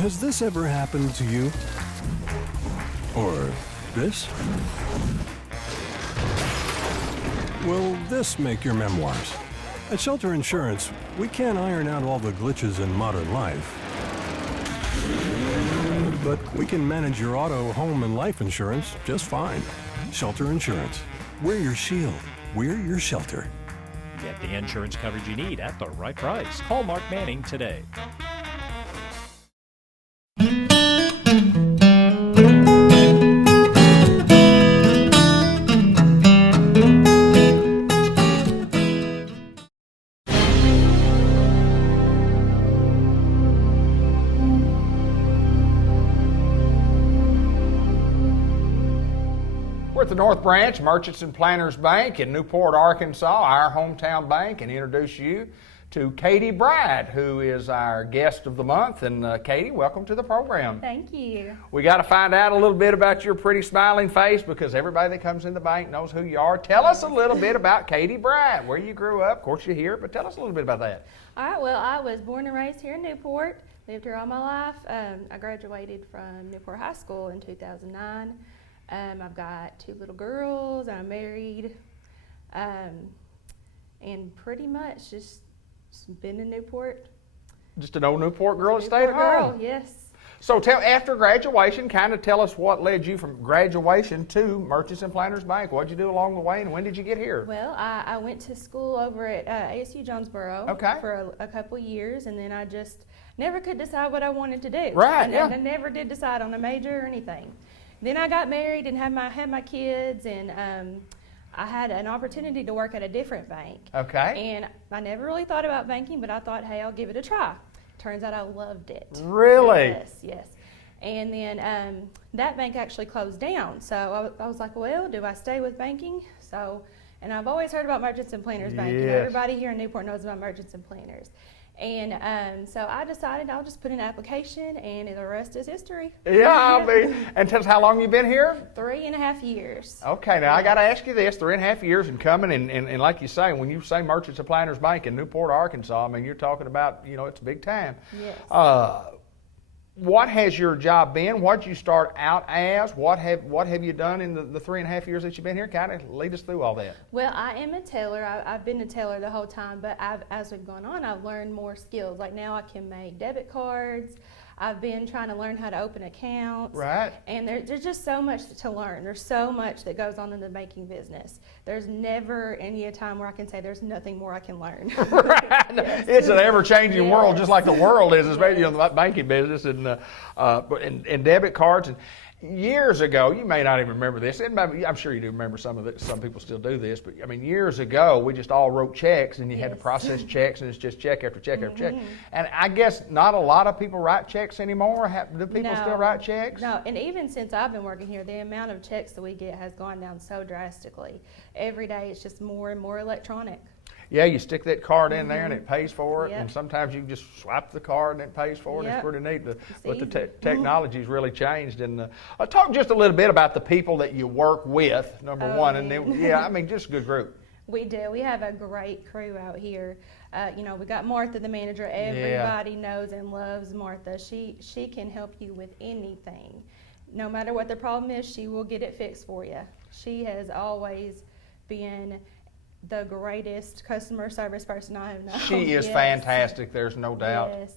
Has this ever happened to you? Or this? Will this make your memoirs? At Shelter Insurance, we can't iron out all the glitches in modern life. But we can manage your auto, home, and life insurance just fine. Shelter Insurance. We're your shield. We're your shelter. Get the insurance coverage you need at the right price. Call Mark Manning today. We're at the North Branch Merchants and Planners Bank in Newport, Arkansas, our hometown bank, and introduce you to Katie Bride, who is our guest of the month. And Katie, welcome to the program. Thank you. We got to find out a little bit about your pretty smiling face because everybody that comes in the bank knows who you are. Tell us a little bit about Katie Bride, where you grew up. Of course, you're here, but tell us a little bit about that. All right, well, I was born and raised here in Newport, lived here all my life. I graduated from Newport High School in 2009. I've got 2 little girls, I'm married, and pretty much just been in Newport. Just an old Newport girl that stayed at Girl, home. yes. So after graduation, kind of tell us what led you from graduation to Merchants and Planners Bank. What did you do along the way, and when did you get here? Well, I went to school over at ASU Jonesboro for a couple years, and then I just never could decide what I wanted to do. Right, I never did decide on a major or anything. Then I got married and had my kids, and I had an opportunity to work at a different bank. Okay. And I never really thought about banking, but I thought, hey, I'll give it a try. Turns out I loved it. Really? Yes. And then that bank actually closed down. So I was like, well, do I stay with banking? And I've always heard about Merchants and Planners Bank. Yes. You know, everybody here in Newport knows about Merchants and Planners. And so I decided I'll just put in an application, and the rest is history. Yeah, and tell us how long you've been here? 3.5 years. Okay, now I got to ask you this: 3.5 years and coming, and like you say, when you say Merchants and Planners Bank in Newport, Arkansas, I mean you're talking about it's a big time. Yes. What has your job been? What did you start out as? What have you done in the 3.5 years that you've been here? Kind of lead us through all that. Well, I am a teller. I've been a teller the whole time, but as we've gone on, I've learned more skills. Like now I can make debit cards. I've been trying to learn how to open accounts. Right. And there's just so much to learn. There's so much that goes on in the banking business. There's never any time where I can say there's nothing more I can learn. Right. Yes. It's an ever-changing Yes. world, just like the world is, especially in the banking business and debit cards. And years ago, you may not even remember this, and maybe, I'm sure you do remember some of it. Some people still do this, but I mean, years ago, we just all wrote checks, and you had to Yes. process checks, and it's just check after check after check. And I guess not a lot of people write checks anymore. Do people still write checks? No, and even since I've been working here, the amount of checks that we get has gone down so drastically. Every day, it's just more and more electronic. Yeah, you stick that card in there and it pays for it, Yep. and sometimes you can just swipe the card and it pays for it. Yep. It's pretty neat. But the easy. technology's really changed. And talk just a little bit about the people that you work with, number one, and then just a good group. We do. We have a great crew out here. We got Martha, the manager. Everybody knows and loves Martha. She can help you with anything. No matter what the problem is, she will get it fixed for you. She has always been the greatest customer service person I have known. She is Yes. fantastic, there's no doubt. Yes.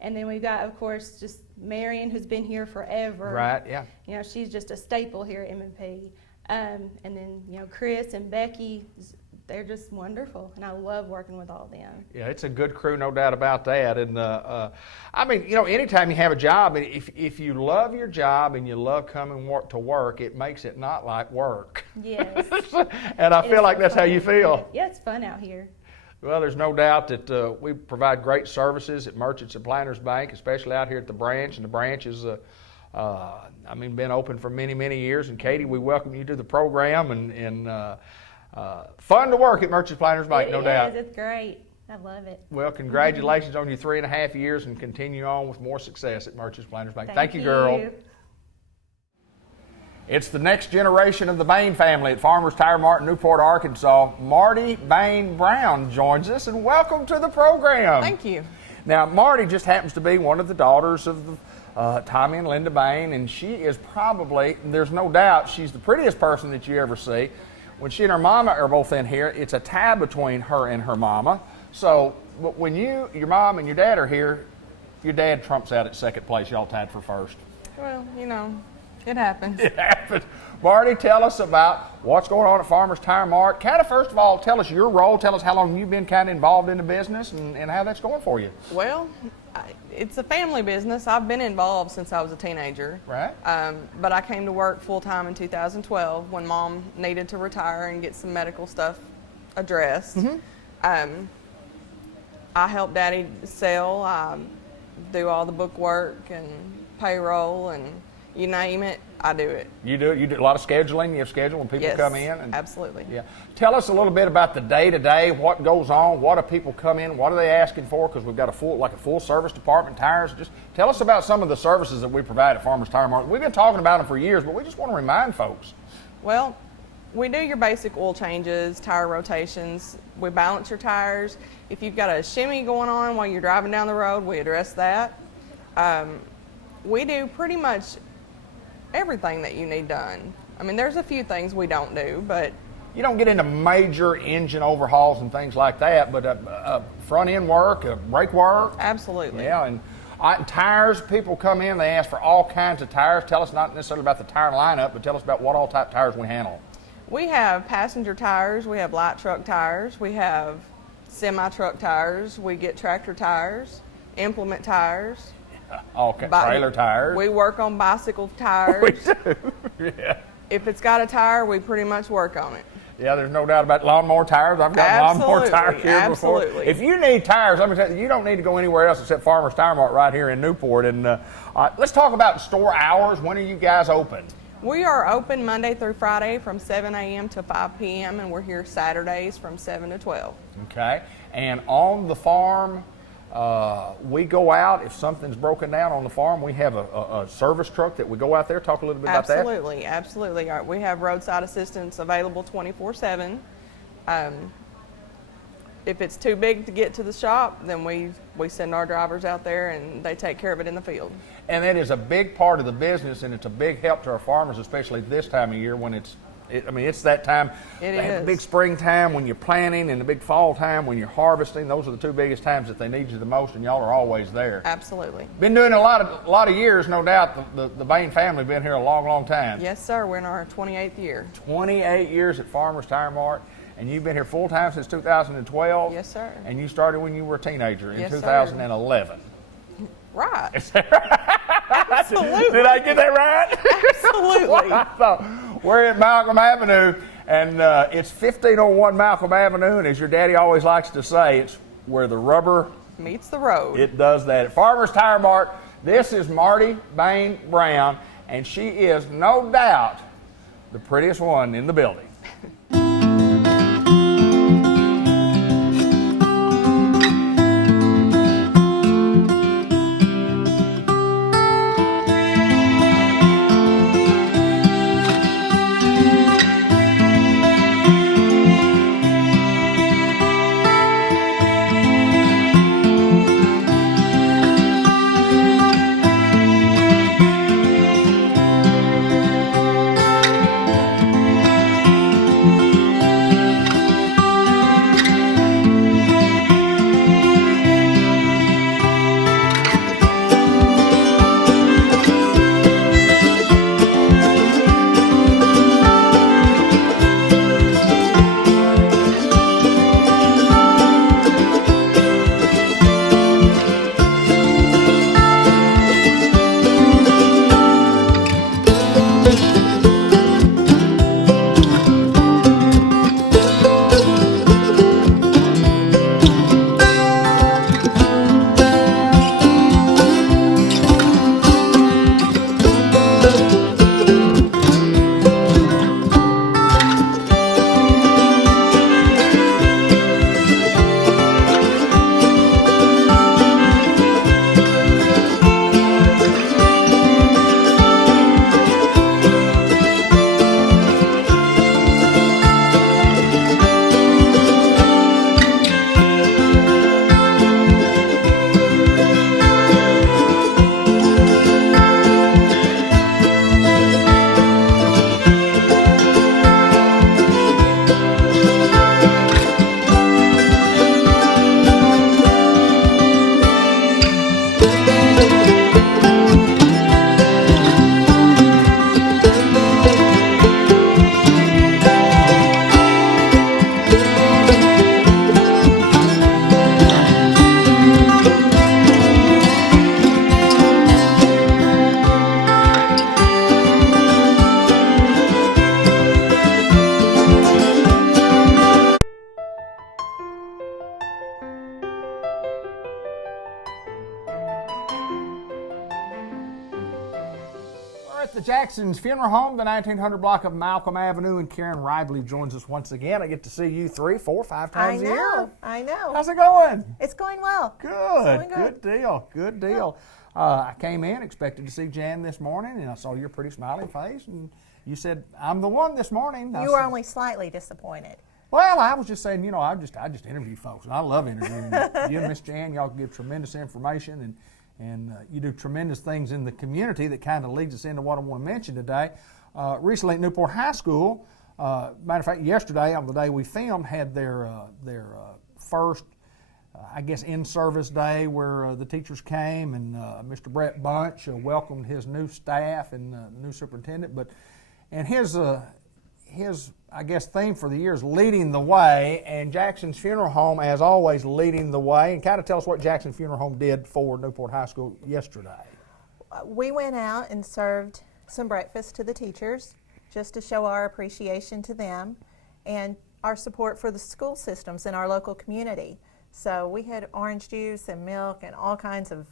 And then we've got, of course, just Marion, who's been here forever. Right, yeah. She's just a staple here at M&P. And then, Chris and Becky, they're just wonderful, and I love working with all of them. Yeah, it's a good crew, no doubt about that. And anytime you have a job, if you love your job and you love coming to work, it makes it not like work. Yes. And I feel like that's how you feel. Yeah, it's fun out here. Well, there's no doubt that we provide great services at Merchants and Planners Bank, especially out here at the branch. And the branch is, been open for many, many years. And Katie, we welcome you to the program, and fun to work at Merchants Planners Bank, no doubt. It's great. I love it. Well, congratulations on your 3.5 years, and continue on with more success at Merchants Planners Bank. Thank you, girl. It's the next generation of the Bain family at Farmers Tire Mart in Newport, Arkansas. Marty Bain Brown joins us, and welcome to the program. Thank you. Now, Marty just happens to be one of the daughters of Tommy and Linda Bain, and she is probably, there's no doubt, she's the prettiest person that you ever see. When she and her mama are both in here, it's a tie between her and her mama. So when your mom and your dad are here, your dad trumps out at second place. Y'all tied for first. Well, you know, it happens. It happens. Marty, tell us about what's going on at Farmers Tire Mart. Kind of, first of all, tell us your role. Tell us how long you've been kind of involved in the business and how that's going for you. Well, it's a family business. I've been involved since I was a teenager. Right. But I came to work full-time in 2012 when Mom needed to retire and get some medical stuff addressed. Mm-hmm. I help Daddy sell. I do all the bookwork and payroll and you name it, I do it. You do it. You do a lot of scheduling. You have schedule when people come in. Yes, absolutely. Yeah. Tell us a little bit about the day-to-day. What goes on? What do people come in? What are they asking for? Because we've got a full service department, tires. Just tell us about some of the services that we provide at Farmers Tire Mart. We've been talking about them for years, but we just want to remind folks. Well, we do your basic oil changes, tire rotations. We balance your tires. If you've got a shimmy going on while you're driving down the road, we address that. We do pretty much everything that you need done. I mean, there's a few things we don't do, but you don't get into major engine overhauls and things like that, but front end work, brake work. Absolutely. Yeah, and tires, people come in, they ask for all kinds of tires. Tell us not necessarily about the tire lineup, but tell us about what all type tires we handle. We have passenger tires, we have light truck tires, we have semi-truck tires, we get tractor tires, implement tires. Okay, trailer tires. We work on bicycle tires. We do, yeah. If it's got a tire, we pretty much work on it. Yeah, there's no doubt about lawnmower tires. I've got lawnmower tires here before. Absolutely. If you need tires, let me tell you, you don't need to go anywhere else except Farmers Tire Mart right here in Newport. And let's talk about store hours. When are you guys open? We are open Monday through Friday from 7 a.m. to 5 p.m. and we're here Saturdays from 7 to 12. Okay. And on the farm, we go out. If something's broken down on the farm, we have a service truck that we go out there. Talk a little bit about that. Absolutely, absolutely. We have roadside assistance available 24/7. If it's too big to get to the shop, then we send our drivers out there and they take care of it in the field. And that is a big part of the business, and it's a big help to our farmers, especially this time of year when it's that time. It is. The big springtime when you're planting and the big fall time when you're harvesting. Those are the two biggest times that they need you the most, and y'all are always there. Absolutely. Been doing a lot of years, no doubt. The Bain family been here a long, long time. Yes, sir. We're in our 28th year. 28 years at Farmers Tire Mart, and you've been here full time since 2012. Yes, sir. And you started when you were a teenager in Yes, 2011. Sir. Right. Absolutely. Did I get that right? Absolutely. We're at Malcolm Avenue, and it's 1501 Malcolm Avenue, and as your daddy always likes to say, it's where the rubber meets the road. It does that. At Farmers Tire Mart, this is Marty Bain Brown, and she is no doubt the prettiest one in the building. at the Jackson's Funeral Home, the 1900 block of Malcolm Avenue, and Karen Ridley joins us once again. I get to see you 3, 4, 5 times a year. I know. How's it going? It's going well. Good. Good deal. Good deal. I came in, expected to see Jan this morning, and I saw your pretty smiling face, and you said, "I'm the one this morning." You were only slightly disappointed. Well, I was just saying, you know, I just interview folks, and I love interviewing you. You and Miss Jan, y'all give tremendous information, and you do tremendous things in the community that kind of leads us into what I want to mention today. Recently at Newport High School, matter of fact, yesterday on the day we filmed, had their first, I guess, in-service day where the teachers came, and Mr. Brett Bunch welcomed his new staff and new superintendent. And his I guess theme for the year is leading the way, and Jackson's Funeral Home, as always, leading the way. And kind of tell us what Jackson Funeral Home did for Newport High School yesterday. We went out and served some breakfast to the teachers just to show our appreciation to them and our support for the school systems in our local community. So we had orange juice and milk and all kinds of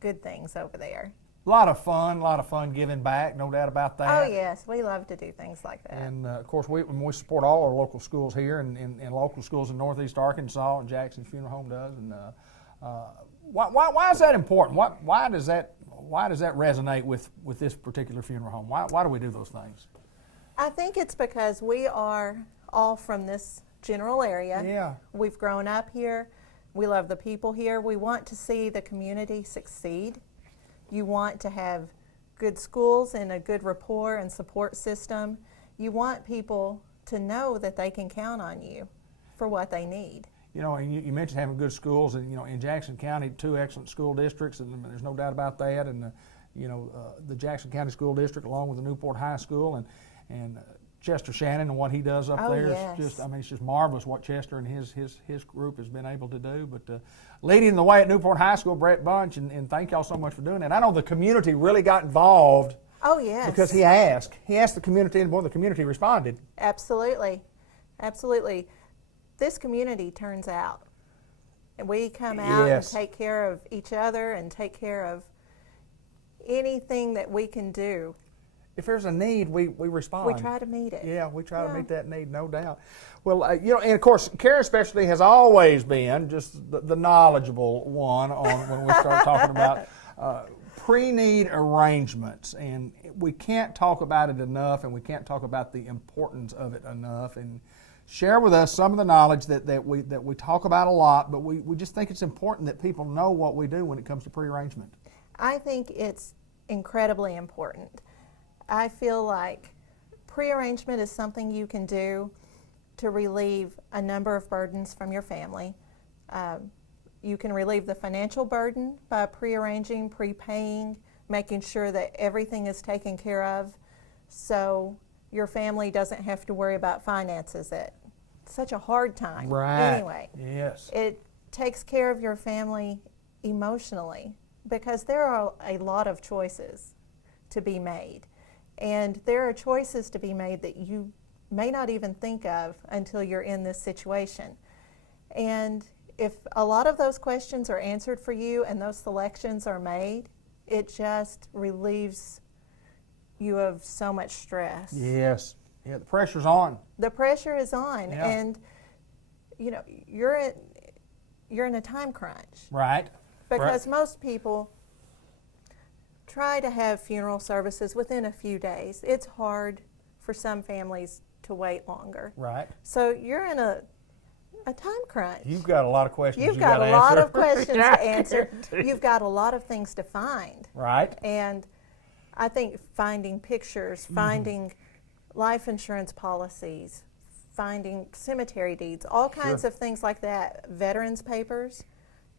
good things over there. A lot of fun giving back, no doubt about that. Oh yes, we love to do things like that. And of course, we support all our local schools here and local schools in Northeast Arkansas, and Jackson's Funeral Home does. And why is that important? Why does that resonate with this particular funeral home? Why do we do those things? I think it's because we are all from this general area. Yeah. We've grown up here. We love the people here. We want to see the community succeed. You want to have good schools and a good rapport and support system. You want people to know that they can count on you for what they need. You know, and you mentioned having good schools, and you know, in Jackson County, 2 excellent school districts, and there's no doubt about that. And the Jackson County School District, along with the Newport High School, and Chester Shannon and what he does up there yes. is just, I mean, it's just marvelous what Chester and his group has been able to do. But leading the way at Newport High School, Brett Bunch, and thank y'all so much for doing that. I know the community really got involved. Oh yes. Because he asked the community, and boy, the community responded. Absolutely, absolutely. This community turns out, and we come out Yes. and take care of each other and take care of anything that we can do. If there's a need, we respond. We try to meet it. Yeah, we try to meet that need, no doubt. Well, and of course, Karen Specialty has always been just the knowledgeable one on when we start talking about pre-need arrangements, and we can't talk about it enough, and we can't talk about the importance of it enough. And share with us some of the knowledge that we talk about a lot, but we just think it's important that people know what we do when it comes to pre-arrangement. I think it's incredibly important. I feel like pre-arrangement is something you can do to relieve a number of burdens from your family. You can relieve the financial burden by pre-arranging, prepaying, making sure that everything is taken care of so your family doesn't have to worry about finances at such a hard time. Right. Anyway, Yes. it takes care of your family emotionally because there are a lot of choices to be made. And there are choices to be made that you may not even think of until you're in this situation. And if a lot of those questions are answered for you and those selections are made, it just relieves you of so much stress. Yes. Yeah, the pressure's on. The pressure is on, Yeah. and you know you're in a time crunch. Right. Because most people try to have funeral services within a few days. It's hard for some families to wait longer. Right. So you're in a time crunch. You've got a lot of questions. You've you got gotta a lot answer. of questions Yeah, to answer. guarantee. You've got a lot of things to find. Right. And I think finding pictures, finding life insurance policies, finding cemetery deeds, all kinds of things like that, veterans papers.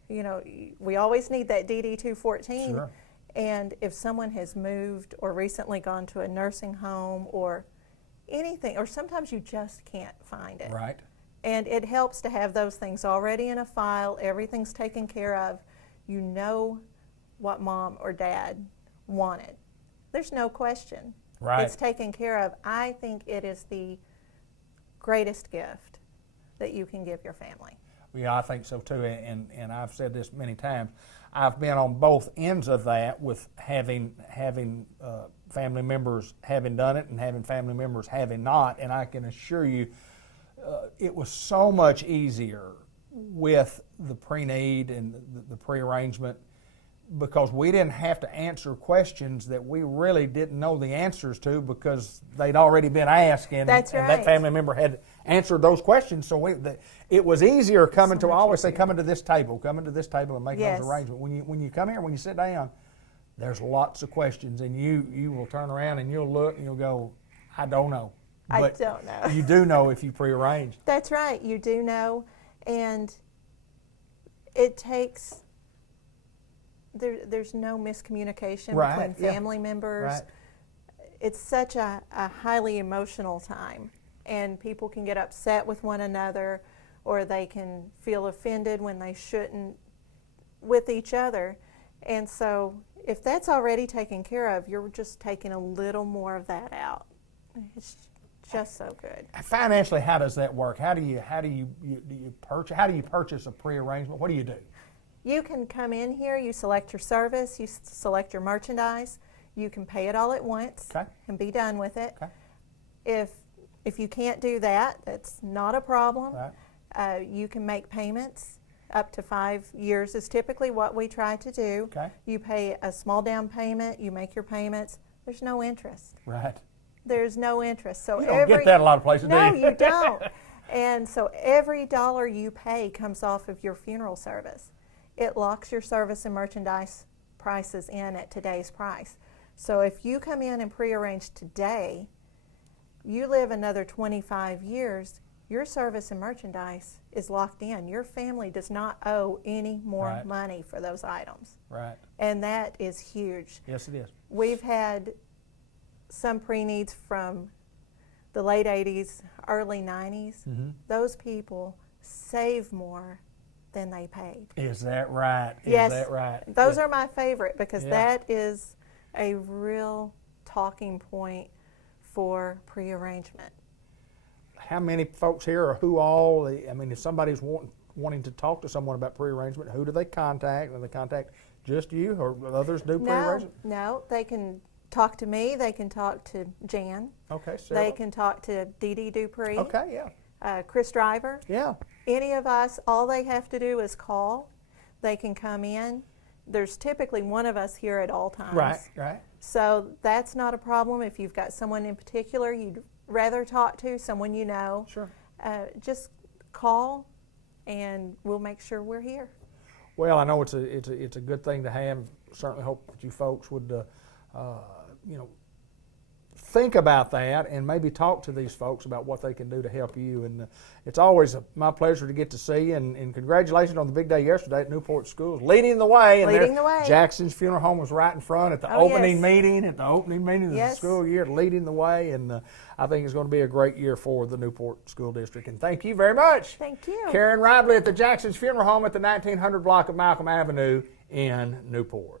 You know, we always need that DD 214. Sure. And if someone has moved or recently gone to a nursing home or anything, or sometimes you just can't find it. Right. And it helps to have those things already in a file, everything's taken care of. You know what mom or dad wanted. There's no question. Right. It's taken care of. I think it is the greatest gift that you can give your family. Yeah, I think so too, and I've said this many times. I've been on both ends of that with having family members having done it and having family members having not, and I can assure you it was so much easier with the pre-need and the pre-arrangement, because we didn't have to answer questions that we really didn't know the answers to because they'd already been asked, and, That's and right. that family member had answered those questions. So it was easier coming to, I always say, coming to this table and making Yes. those arrangements. When you come here, when you sit down, there's lots of questions, and you will turn around and you'll look and you'll go, I don't know. But I don't know. You do know if you prearranged. That's right, you do know, and it takes, there's no miscommunication Right, between yeah. family members. Right. It's such a highly emotional time, and people can get upset with one another, or they can feel offended when they shouldn't with each other. And so if that's already taken care of, you're just taking a little more of that out. It's just so good. Financially, how does that work? How do you purchase a prearrangement? What do you do? You can come in here, you select your service, you select your merchandise, you can pay it all at once Okay. and be done with it. Okay. If you can't do that, that's not a problem. Right. You can make payments. Up to 5 years is typically what we try to do. Okay. You pay a small down payment, you make your payments. There's no interest. Right. There's no interest. So You don't get that a lot of places, no, do you? you don't. And so every dollar you pay comes off of your funeral service. It locks your service and merchandise prices in at today's price. So if you come in and prearrange today, you live another 25 years, your service and merchandise is locked in. Your family does not owe any more Right. money for those items. Right. And that is huge. Yes, it is. We've had some pre-needs from the late 80s, early 90s. Mm-hmm. Those people save more than they paid. Is that right? Yes. Is that right? Those Yeah. are my favorite because Yeah. that is a real talking point for prearrangement. How many folks here, or who all? I mean, if somebody's wanting to talk to someone about prearrangement, who do they contact? Do they contact just you, or others do prearrangement? No, they can talk to me. They can talk to Jan. Okay, Sarah. They can talk to Dee Dee Dupree. Okay, yeah, Chris Driver. yeah. Any of us, all they have to do is call. They can come in. There's typically one of us here at all times. Right, right. So that's not a problem. If you've got someone in particular you'd rather talk to, someone you know, Sure. just call and we'll make sure we're here. Well, I know it's a good thing to have. Certainly hope that you folks would, think about that and maybe talk to these folks about what they can do to help you. And it's always my pleasure to get to see you. And congratulations on the big day yesterday at Newport Schools, leading the way. And Leading the way. Jackson's Funeral Home was right in front at the Oh, opening yes. meeting. Of the Yes. school year, leading the way. And I think it's going to be a great year for the Newport School District. And thank you very much. Thank you. Karen Ribley at the Jackson's Funeral Home at the 1900 block of Malcolm Avenue in Newport.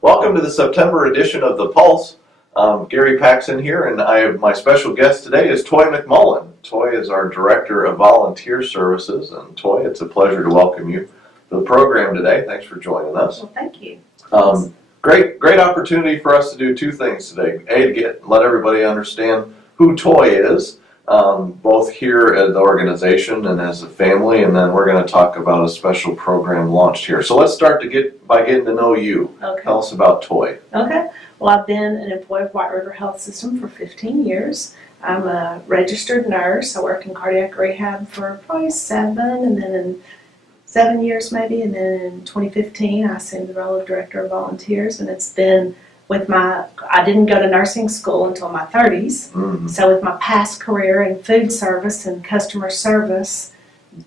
Welcome to the September edition of The Pulse. Gary Paxson here, and my special guest today is Toy McMullen. Toy is our Director of Volunteer Services, and Toy, it's a pleasure to welcome you to the program today. Thanks for joining us. Well, thank you. Great opportunity for us to do two things today. A, to let everybody understand who Toy is, both here at the organization and as a family, and then we're going to talk about a special program launched here. So let's start by getting to know you. Okay. Tell us about Toy. Okay. Well, I've been an employee of White River Health System for 15 years. I'm a registered nurse. I worked in cardiac rehab for probably 7 years maybe, and then in 2015 I assumed the role of Director of Volunteers, and it's been I didn't go to nursing school until my 30s, Mm-hmm. so with my past career in food service and customer service,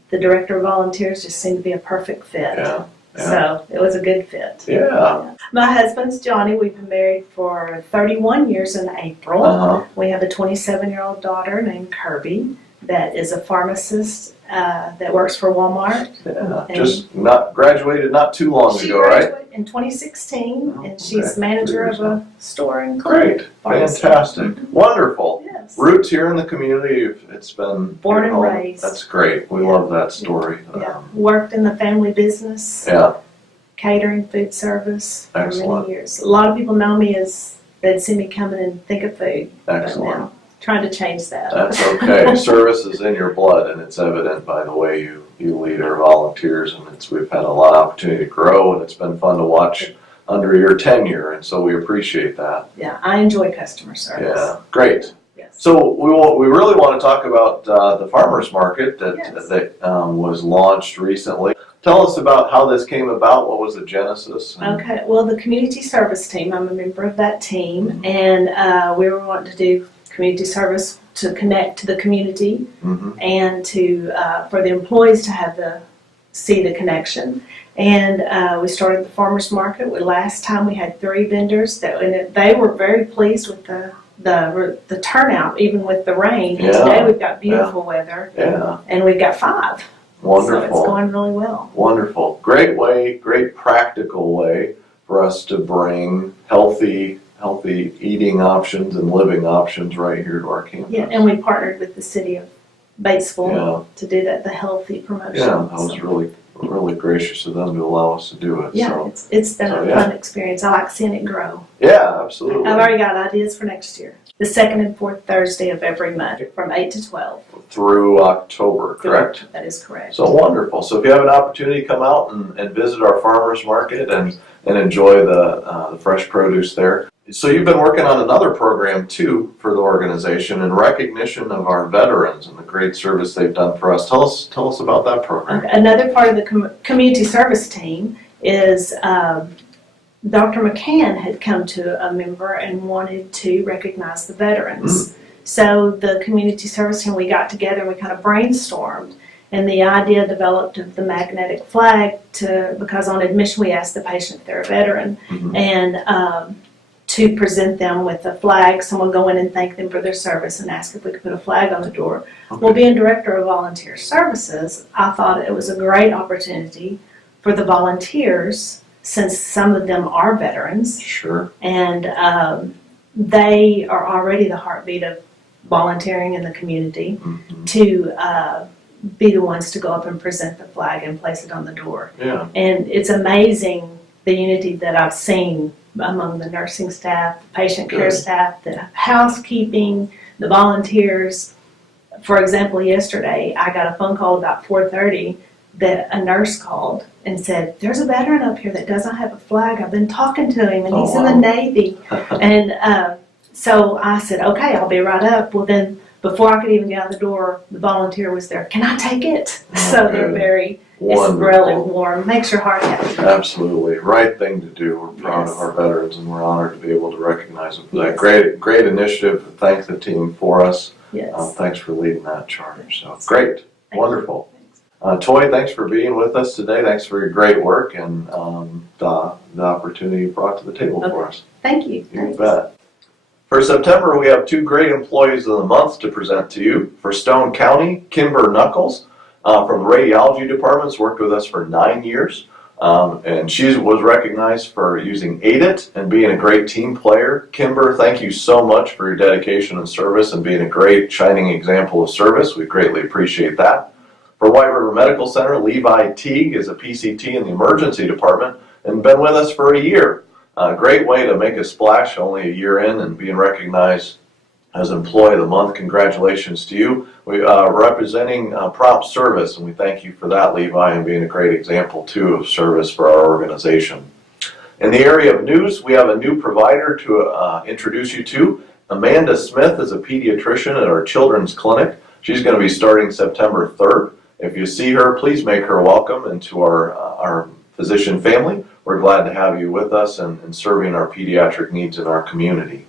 the Director of Volunteers just seemed to be a perfect fit. Yeah. So it was a good fit. Yeah. My husband's Johnny. We've been married for 31 years in April. Uh-huh. We have a 27-year-old daughter named Kirby that is a pharmacist that works for Walmart. Yeah. And Just graduated not too long she ago, right? graduated in 2016, Oh, and she's okay. manager of a store in Great. Pharmacy. Fantastic. Wonderful. Yes. Yes. Roots here in the community. It's been Born your and home. raised. That's great. We Yeah. love that story. Yeah. Worked in the family business, Yeah. catering, food service for Excellent. many years. A lot of people know me as they'd see me coming and think of food. Excellent. But now, trying to change that. That's okay. Service is in your blood, and it's evident by the way you lead our volunteers. And we've had a lot of opportunity to grow, and it's been fun to watch under your tenure. And so we appreciate that. Yeah, I enjoy customer service. Yeah, great. Yes. So we really want to talk about the farmers market Yes. that was launched recently. Tell us about how this came about. What was the genesis? Okay, well, the community service team, I'm a member of that team, and we were wanting to do community service to connect to the community Mm-hmm. and to for the employees to have see the connection. And we started the farmers market. Last time we had 3 vendors and they were very pleased with the turnout, even with the rain. And Yeah. today we've got beautiful weather, Yeah, and we've got 5. wonderful. So it's going really well. Wonderful. Great way, great practical way for us to bring healthy eating options and living options right here to our campus. Yeah, and we partnered with the city of Batesville Yeah. to do the healthy promotion. Yeah, that was So, really gracious of them to allow us to do it. yeah, So. it's been so, a yeah. fun experience. I like seeing it grow. Yeah, absolutely. I've already got ideas for next year. The 2nd and 4th Thursday of every month from 8 to 12. Through October, correct? That is correct. So wonderful. So if you have an opportunity, come out and visit our farmers market and enjoy the fresh produce there. So you've been working on another program too for the organization in recognition of our veterans and the great service they've done for us. Tell us about that program. Okay. Another part of the community service team is Dr. McCann had come to a member and wanted to recognize the veterans. So the community service team, we got together and we kind of brainstormed, and the idea developed of the magnetic flag because on admission we asked the patient if they're a veteran, Mhm. and to present them with a flag, someone go in and thank them for their service and ask if we could put a flag on the door. Okay. Well, being director of volunteer services, I thought it was a great opportunity for the volunteers, since some of them are veterans, Sure. and they are already the heartbeat of volunteering in the community, Mhm. to be the ones to go up and present the flag and place it on the door. Yeah. And it's amazing the unity that I've seen among the nursing staff, the patient care Good. staff, the housekeeping, the volunteers. For example, yesterday I got a phone call about 4:30 that a nurse called and said, "There's a veteran up here that doesn't have a flag. I've been talking to him, and Oh, he's in the wow. Navy." And so I said, "Okay, I'll be right up." Well, then before I could even get out the door, the volunteer was there. "Can I take it?" So they're good. very, it's Wonderful. really warm. Makes your heart happy. Absolutely. Right thing to do. We're proud Yes. of our veterans and we're honored to be able to recognize them for that. Yes. Great initiative. Thank the team for us. Yes. Thanks for leading that charge. So great. Thank Wonderful. Toy, thanks for being with us today. Thanks for your great work and the opportunity you brought to the table for us. Thank you. You Thanks. bet. For September, we have 2 great employees of the month to present to you. For Stone County, Kimber Knuckles from the radiology department's worked with us for 9 years. And she was recognized for using AIDIT and being a great team player. Kimber, thank you so much for your dedication and service and being a great shining example of service. We greatly appreciate that. For White River Medical Center, Levi Teague is a PCT in the emergency department and been with us for a year. A great way to make a splash only a year in and being recognized as Employee of the Month. Congratulations to you. We are representing prompt service, and we thank you for that, Levi, and being a great example too of service for our organization. In the area of news, we have a new provider to introduce you to. Amanda Smith is a pediatrician at our children's clinic. She's going to be starting September 3rd. If you see her, please make her welcome into our physician family. We're glad to have you with us and serving our pediatric needs in our community.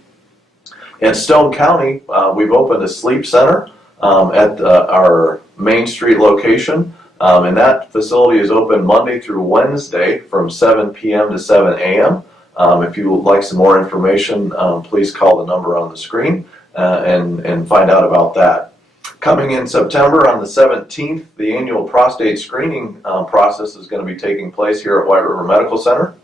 In Stone County, we've opened a sleep center at our Main Street location, and that facility is open Monday through Wednesday from 7 p.m. to 7 a.m. If you would like some more information, please call the number on the screen and find out about that. Coming in September on the 17th, the annual prostate screening process is going to be taking place here at White River Medical Center.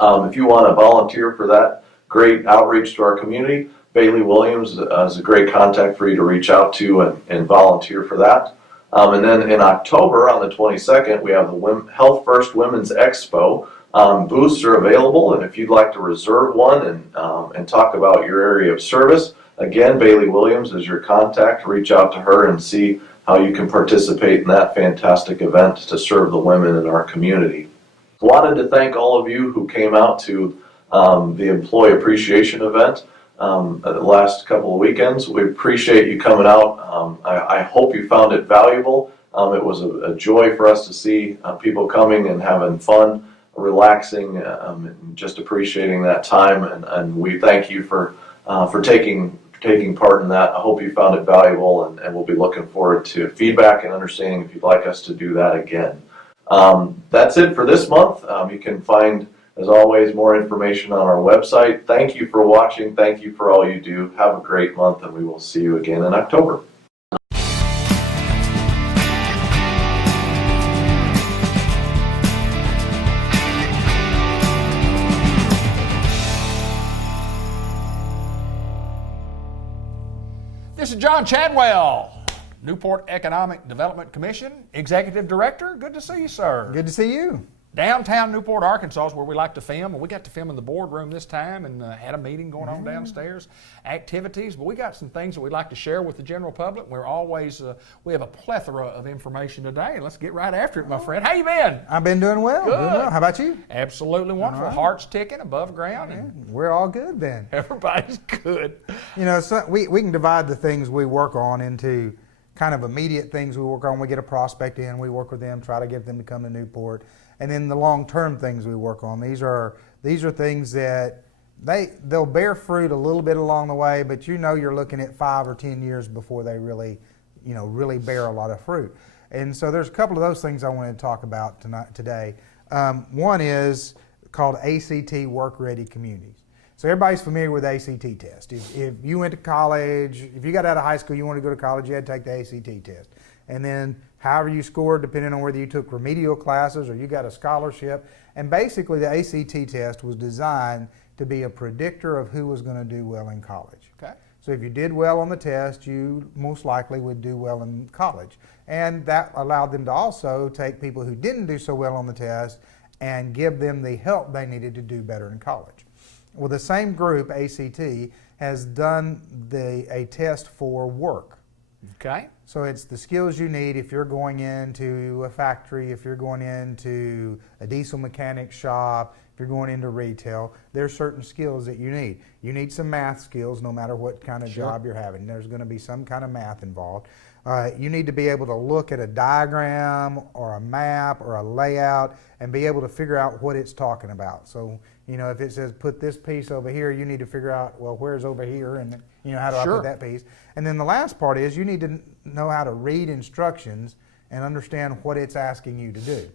If you want to volunteer for that great outreach to our community, Bailey Williams is a great contact for you to reach out to and volunteer for that. And then in October, on the 22nd, we have the Health First Women's Expo. Booths are available, and if you'd like to reserve one and talk about your area of service, again, Bailey Williams is your contact. Reach out to her and see how you can participate in that fantastic event to serve the women in our community. Wanted to thank all of you who came out to the Employee Appreciation event the last couple of weekends. We appreciate you coming out. I hope you found it valuable. It was a joy for us to see people coming and having fun, relaxing, and just appreciating that time. And we thank you for taking part in that. I hope you found it valuable, and we'll be looking forward to feedback and understanding if you'd like us to do that again. That's it for this month. You can find, as always, more information on our website. Thank you for watching. Thank you for all you do. Have a great month, and we will see you again in October. This is John Chadwell, Newport Economic Development Commission, Executive Director. Good to see you, sir. Good to see you. Downtown Newport, Arkansas is where we like to film, and we got to film in the boardroom this time and had a meeting going on downstairs, activities, but we got some things that we'd like to share with the general public. We're always, we have a plethora of information today, and let's get right after it, my friend. How you been? I've been doing well. Good. Doing well. How about you? Absolutely wonderful. All right. Heart's ticking above ground, and We're all good then. everybody's good. You know, so we can divide the things we work on into kind of immediate things we work on. We get a prospect in, we work with them, try to get them to come to Newport. And then the long-term things we work on. These are things that they'll bear fruit a little bit along the way, but you know you're looking at 5 or 10 years before they really bear a lot of fruit. And so there's a couple of those things I wanted to talk about today. One is called ACT Work Ready Communities. So everybody's familiar with the ACT test. If you went to college, if you got out of high school, you wanted to go to college, you had to take the ACT test. And then however you scored, depending on whether you took remedial classes or you got a scholarship. And basically the ACT test was designed to be a predictor of who was going to do well in college. Okay. So if you did well on the test, you most likely would do well in college. And that allowed them to also take people who didn't do so well on the test and give them the help they needed to do better in college. Well, the same group, ACT, has done a test for work. Okay. So it's the skills you need if you're going into a factory, if you're going into a diesel mechanic shop, if you're going into retail, there's certain skills that you need. You need some math skills no matter what kind of job you're having. There's going to be some kind of math involved. You need to be able to look at a diagram or a map or a layout and be able to figure out what it's talking about. So, you know, if it says put this piece over here, you need to figure out, well, where's over here, and you know, how do I put that piece? And then the last part is you need to know how to read instructions and understand what it's asking you to do.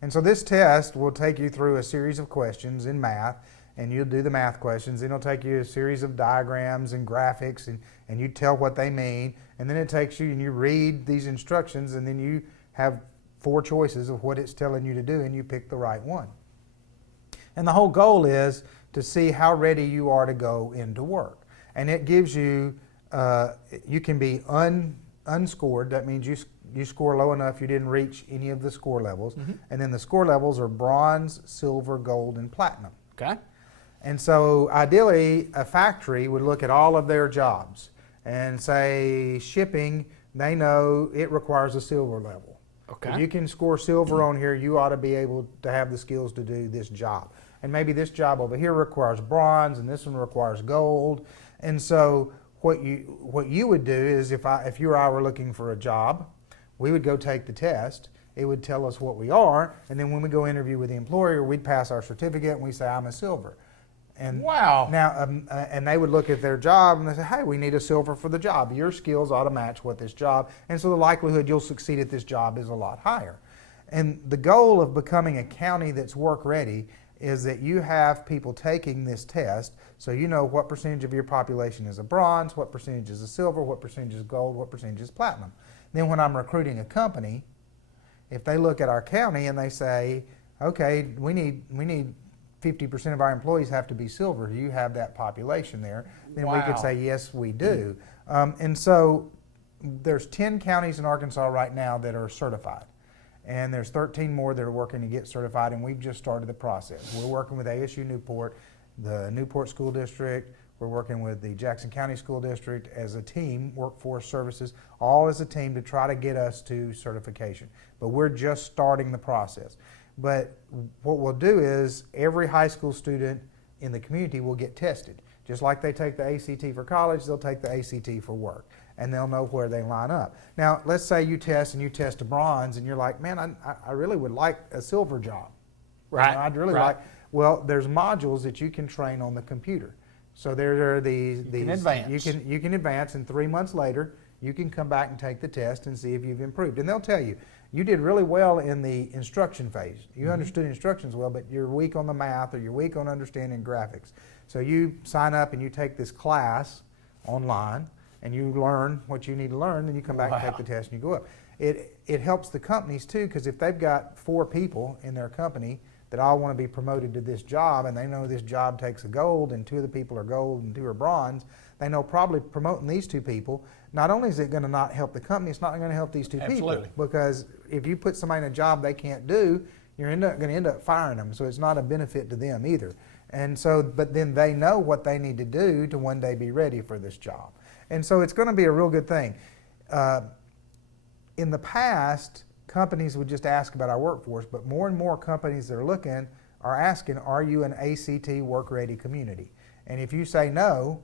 And so this test will take you through a series of questions in math, and you'll do the math questions. Then it'll take you a series of diagrams and graphics, and you tell what they mean. And then it takes you and you read these instructions, and then you have 4 choices of what it's telling you to do, and you pick the right one. And the whole goal is to see how ready you are to go into work. And it gives you, you can be unscored. That means you score low enough you didn't reach any of the score levels. Mm-hmm. And then the score levels are bronze, silver, gold, and platinum. Okay. And so ideally, a factory would look at all of their jobs and say shipping, they know it requires a silver level. Okay. If you can score silver on here, you ought to be able to have the skills to do this job. And maybe this job over here requires bronze and this one requires gold. And so what you would do is if you or I were looking for a job, we would go take the test. It would tell us what we are, and then when we go interview with the employer, we'd pass our certificate and we say, I'm a silver. And wow. Now, and they would look at their job and they say, hey, we need a silver for the job. Your skills ought to match what this job, and so the likelihood you'll succeed at this job is a lot higher. And the goal of becoming a county that's work ready is that you have people taking this test, so you know what percentage of your population is a bronze, what percentage is a silver, what percentage is gold, what percentage is platinum. Then when I'm recruiting a company, if they look at our county and they say, okay, we need 50% of our employees have to be silver. Do you have that population there? Then we could Wow. say, yes, we do. And so there's 10 counties in Arkansas right now that are certified. And there's 13 more that are working to get certified, and we've just started the process. We're working with ASU Newport, the Newport School District. We're working with the Jackson County School District as a team, Workforce Services, all as a team to try to get us to certification. But we're just starting the process. But what we'll do is every high school student in the community will get tested. Just like they take the ACT for college, they'll take the ACT for work, and they'll know where they line up. Now, let's say you test a bronze, and you're like, man, I really would like a silver job. Right. You know, I'd really right. like, well, there's modules that you can train on the computer. So there are these, can advance. you can advance, and 3 months later, you can come back and take the test and see if you've improved. And they'll tell you, you did really well in the instruction phase. You understood instructions well, but you're weak on the math, or you're weak on understanding graphics. So you sign up and you take this class online, and you learn what you need to learn, then you come back and take the test and you go up. It helps the companies too, because if they've got 4 people in their company that all want to be promoted to this job, and they know this job takes a gold, and 2 of the people are gold and 2 are bronze, they know probably promoting these 2 people, not only is it going to not help the company, it's not going to help these 2 Absolutely. people. Because if you put somebody in a job they can't do, you're going to end up firing them. So it's not a benefit to them either. And so, but then they know what they need to do to one day be ready for this job. And so it's going to be a real good thing. In the past, companies would just ask about our workforce, but more and more companies that are looking are asking, are you an ACT work-ready community? And if you say no,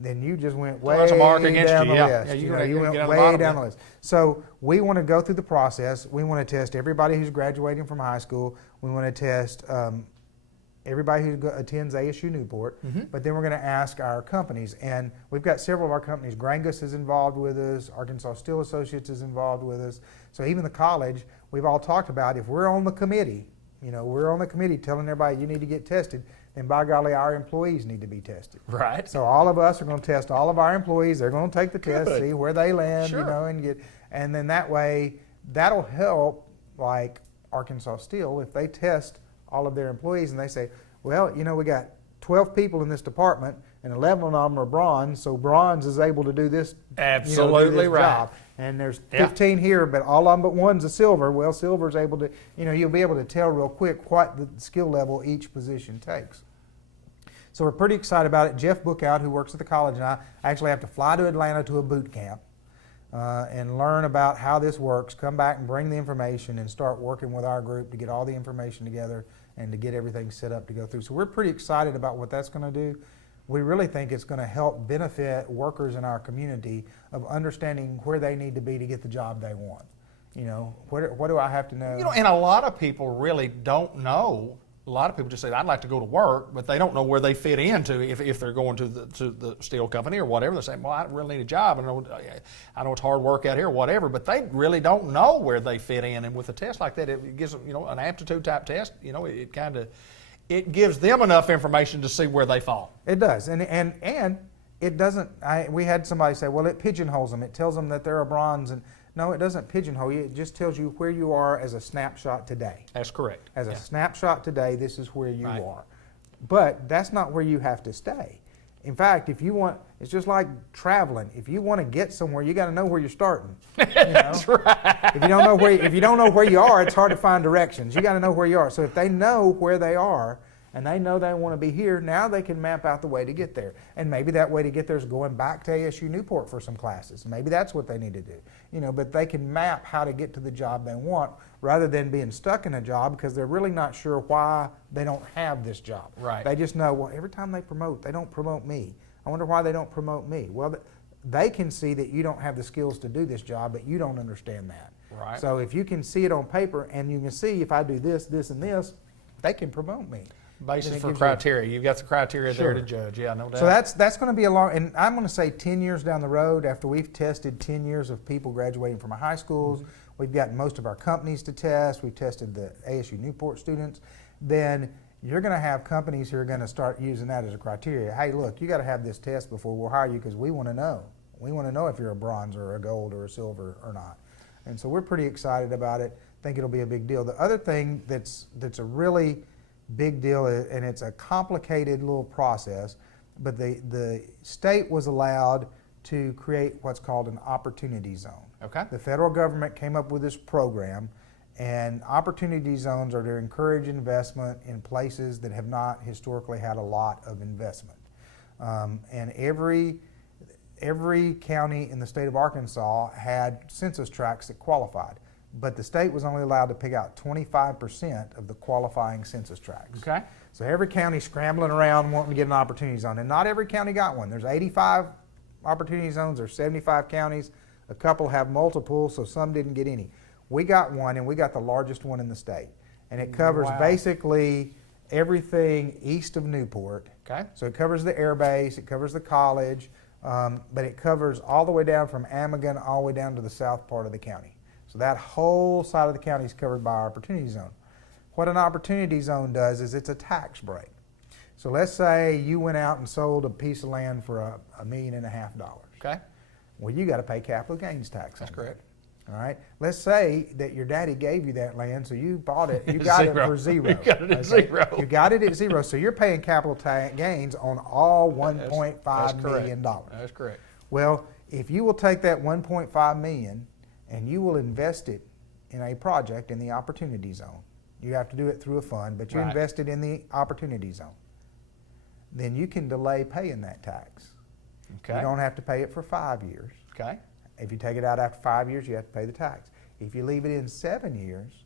then you just went way that's a mark against down you, the yeah. list. Yeah, you you're know, gonna you get went on the way bottom down the there. list. So we want to go through the process. We want to test everybody who's graduating from high school. We want to test everybody who attends ASU Newport, but then we're going to ask our companies, and we've got several of our companies. Grangus is involved with us, Arkansas Steel Associates is involved with us, so even the college, we've all talked about if we're on the committee, you know, we're on the committee telling everybody you need to get tested, then by golly, our employees need to be tested. Right. So all of us are going to test all of our employees. They're going to take the test, Good. see where they land, Sure. you know, and then that way, that'll help, like Arkansas Steel, if they test all of their employees and they say, well, you know, we got 12 people in this department and 11 of them are bronze, so bronze is able to do this, Absolutely do this right. job. And there's Yeah. 15 here, but all of them but one's a silver. Well, silver's able to, you know, you'll be able to tell real quick what the skill level each position takes. So we're pretty excited about it. Jeff Bookout, who works at the college, and I actually have to fly to Atlanta to a boot camp and learn about how this works, come back and bring the information and start working with our group to get all the information together and to get everything set up to go through. So we're pretty excited about what that's going to do. We really think it's going to help benefit workers in our community of understanding where they need to be to get the job they want. You know, what do I have to know? You know, and a lot of people really don't know. A lot of people just say, I'd like to go to work, but they don't know where they fit into if they're going to the steel company or whatever. They're saying, well, I really need a job. I know it's hard work out here or whatever, but they really don't know where they fit in. And with a test like that, it gives them, you know, an aptitude type test, you know, it gives them enough information to see where they fall. It does, and it doesn't. We had somebody say, well, it pigeonholes them. It tells them that they're a bronze, and no, it doesn't pigeonhole you. It just tells you where you are as a snapshot today. That's correct. As a snapshot today, this is where you Right. are. But that's not where you have to stay. In fact, if you want, it's just like traveling. If you want to get somewhere, you got to know where you're starting. You know? That's right. If you don't know where you are, it's hard to find directions. You got to know where you are. So if they know where they are and they know they want to be here, now they can map out the way to get there. And maybe that way to get there is going back to ASU Newport for some classes. Maybe that's what they need to do. You know, but they can map how to get to the job they want rather than being stuck in a job because they're really not sure why they don't have this job. Right. They just know, well, every time they don't promote me. I wonder why they don't promote me. Well, they can see that you don't have the skills to do this job, but you don't understand that. Right. So if you can see it on paper and you can see if I do this, this, and this, they can promote me. Basis Then it for gives criteria. You've got the criteria there to Sure. judge. Yeah, no doubt. So that's going to be a long, and I'm going to say 10 years down the road, after we've tested 10 years of people graduating from our high schools, we've got most of our companies to test, we've tested the ASU Newport students, then you're going to have companies who are going to start using that as a criteria. Hey, look, you got to have this test before we'll hire you because we want to know. We want to know if you're a bronze or a gold or a silver or not. And so we're pretty excited about it. Think it'll be a big deal. The other thing that's a really big deal, and it's a complicated little process, but the state was allowed to create what's called an opportunity zone. Okay. The federal government came up with this program, and opportunity zones are to encourage investment in places that have not historically had a lot of investment. And every county in the state of Arkansas had census tracts that qualified, but the state was only allowed to pick out 25% of the qualifying census tracts. Okay. So every county scrambling around wanting to get an opportunity zone, and not every county got one. There's 85 opportunity zones, there's 75 counties. A couple have multiple, so some didn't get any. We got one, and we got the largest one in the state. And it covers basically everything east of Newport. Okay. So it covers the air base, it covers the college, but it covers all the way down from Amigan all the way down to the south part of the county. So that whole side of the county is covered by our opportunity zone. What an opportunity zone does is it's a tax break. So let's say you went out and sold a piece of land for $1.5 million. Okay. Well, you got to pay capital gains tax. That's on correct. That. All right. Let's say that your daddy gave you that land, so you bought it. You got it for zero. You got it at zero. You got it at zero, so you're paying capital gains on all $1.5 million. That's correct. Well, if you will take that $1.5 million and you will invest it in a project in the opportunity zone, you have to do it through a fund, but you Right. invest it in the opportunity zone, then you can delay paying that tax. Okay. You don't have to pay it for 5 years. Okay. If you take it out after 5 years, you have to pay the tax. If you leave it in 7 years,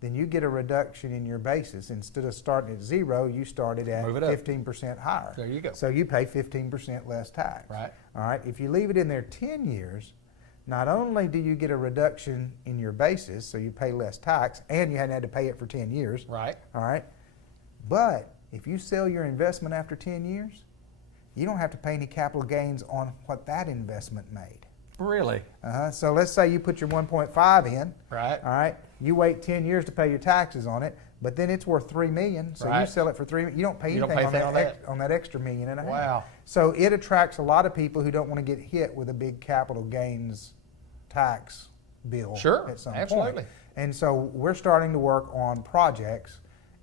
then you get a reduction in your basis. Instead of starting at zero, you started at Move it up. 15% higher. There you go. So you pay 15% less tax. Right. All right. If you leave it in there 10 years, not only do you get a reduction in your basis, so you pay less tax, and you hadn't had to pay it for 10 years. Right. All right. But if you sell your investment after 10 years, you don't have to pay any capital gains on what that investment made. Really? So let's say you put your 1.5 in. Right. All right. You wait 10 years to pay your taxes on it, but then it's worth $3 million. So you Right. sell it for $3 million. You don't pay You don't anything pay on, anything that, on that extra $1.5 million. Wow. So it attracts a lot of people who don't want to get hit with a big capital gains tax bill Sure. at some Absolutely. point. And so we're starting to work on projects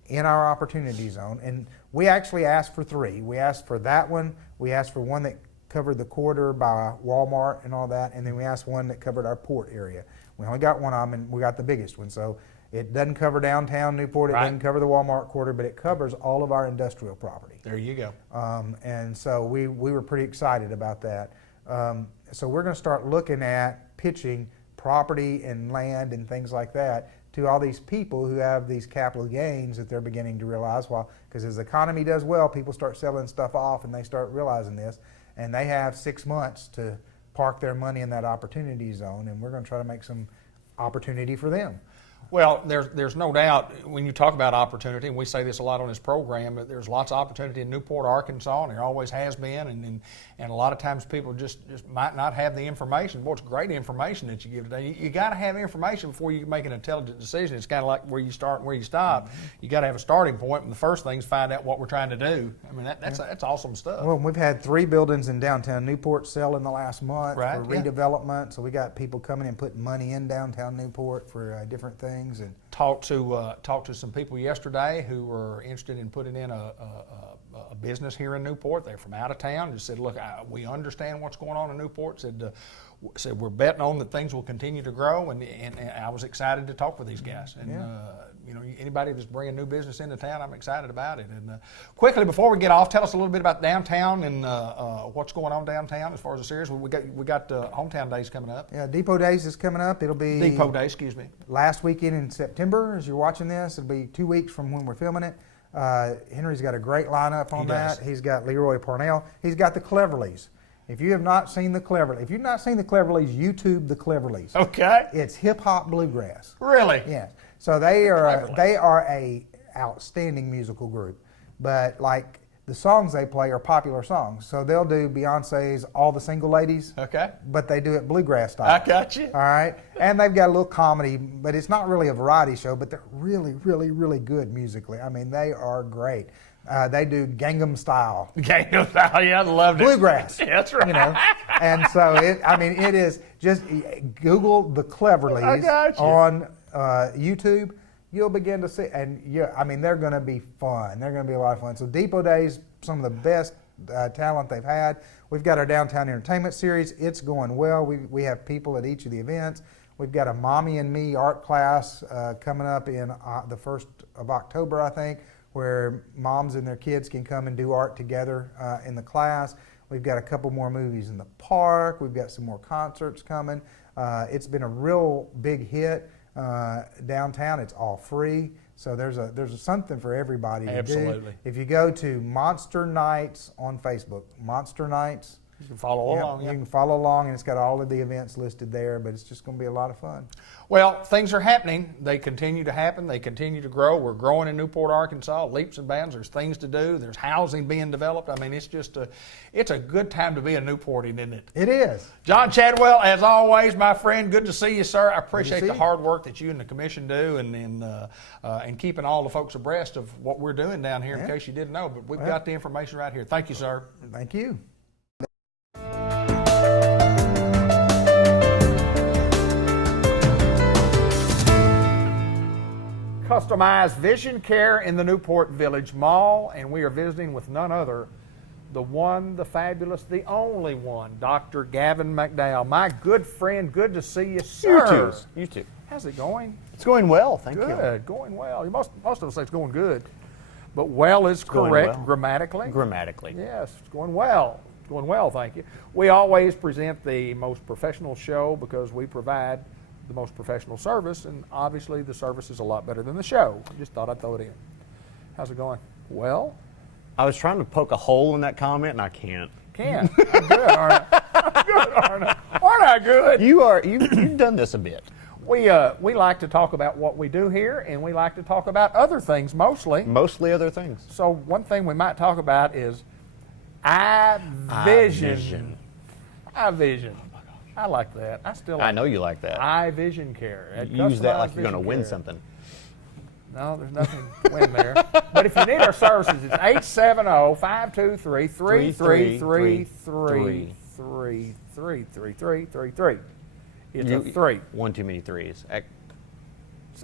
in our opportunity zone, and we actually asked for 3. We asked for that one. We asked for one that covered the corridor by Walmart and all that, and then we asked one that covered our port area. We only got one of them, and we got the biggest one. So it doesn't cover downtown Newport. It Right. doesn't cover the Walmart corridor, but it covers all of our industrial property. There you go. And so we were pretty excited about that. So we're going to start looking at pitching property and land and things like that to all these people who have these capital gains that they're beginning to realize. Well, because as the economy does well, people start selling stuff off and they start realizing this, and they have 6 months to park their money in that opportunity zone, and we're going to try to make some opportunity for them. Well, there's no doubt when you talk about opportunity, and we say this a lot on this program, that there's lots of opportunity in Newport, Arkansas, and there always has been, and a lot of times people just might not have the information. Boy, it's great information that you give today. You got to have information before you can make an intelligent decision. It's kind of like where you start and where you stop. Mm-hmm. You got to have a starting point, and the first thing is find out what we're trying to do. I mean, that's awesome stuff. Well, we've had 3 buildings in downtown Newport sell in the last month Right, for yeah. redevelopment. So we got people coming and putting money in downtown Newport for different things. And talked to some people yesterday who were interested in putting in a business here in Newport. They're from out of town. Just said, look, we understand what's going on in Newport. Said we're betting on that things will continue to grow, and I was excited to talk with these guys. And anybody that's bringing new business into town, I'm excited about it. And quickly before we get off, tell us a little bit about downtown and what's going on downtown as far as the series. We got Hometown Days coming up. yeah, Depot Days is coming up. It'll be Depot Days, excuse me. last weekend in September. As you're watching this, it'll be 2 weeks from when we're filming it. Henry's got a great lineup on that. He's got Leroy Parnell. He's got the Cleverleys. If you have not seen the Cleverleys, YouTube the Cleverleys. Okay. It's hip hop bluegrass. Really? Yes. So they are a outstanding musical group, but like the songs they play are popular songs. So they'll do Beyonce's All the Single Ladies. Okay. But they do it bluegrass style. I got you. All right. And they've got a little comedy, but it's not really a variety show, but they're really, really, really good musically. I mean, they are great. They do Gangnam Style. Gangnam Style, yeah, I loved it. Bluegrass. Yeah, that's right. You know, and so it is just Google the Cleverleys I got you. on YouTube. you'll begin to see, and I mean, they're going to be fun. They're going to be a lot of fun. So Depot Days, some of the best talent they've had. We've got our Downtown Entertainment Series. It's going well. We have people at each of the events. We've got a Mommy and Me art class coming up in the 1st of October, I think, where moms and their kids can come and do art together in the class. We've got a couple more movies in the park. We've got some more concerts coming. It's been a real big hit downtown. It's all free. So there's something for everybody to do. Absolutely. If you go to Monster Nights on Facebook, Monster Nights, You can follow along. you can follow along, and it's got all of the events listed there, but it's just going to be a lot of fun. Well, things are happening. They continue to happen. They continue to grow. We're growing in Newport, Arkansas, leaps and bounds. There's things to do. There's housing being developed. I mean, it's a good time to be a Newportian, isn't it? It is. John Chadwell, as always, my friend, good to see you, sir. I appreciate see the you. hard work that you and the commission do and keeping all the folks abreast of what we're doing down here, in case you didn't know. But we've got the information right here. Thank you, sir. Thank you. Customized vision care in the Newport Village Mall, and we are visiting with none other, the one, the fabulous, the only one, Dr. Gavin McDowell. My good friend, good to see you, sir. You too. How's it going? It's going well, thank you. Good, going well. Most of us say it's going good, but well is going correct well. grammatically. Grammatically. Yes, it's going well. It's going well, thank you. We always present the most professional show because we provide the most professional service, and obviously the service is a lot better than the show. I just thought I'd throw it in. How's it going? Well? I was trying to poke a hole in that comment, and I can't. I'm good, aren't I? I'm good, aren't I? Aren't I good? You've done this a bit. We like to talk about what we do here, and we like to talk about other things mostly. Mostly other things. So one thing we might talk about is eye vision. Eye vision. I like that. I know you like that. Eye vision care. You use that like you're going to Customized win vision care. something. No, there's nothing to win there. But if you need our services, it's 870-523-3333. It's a 3. One too many threes.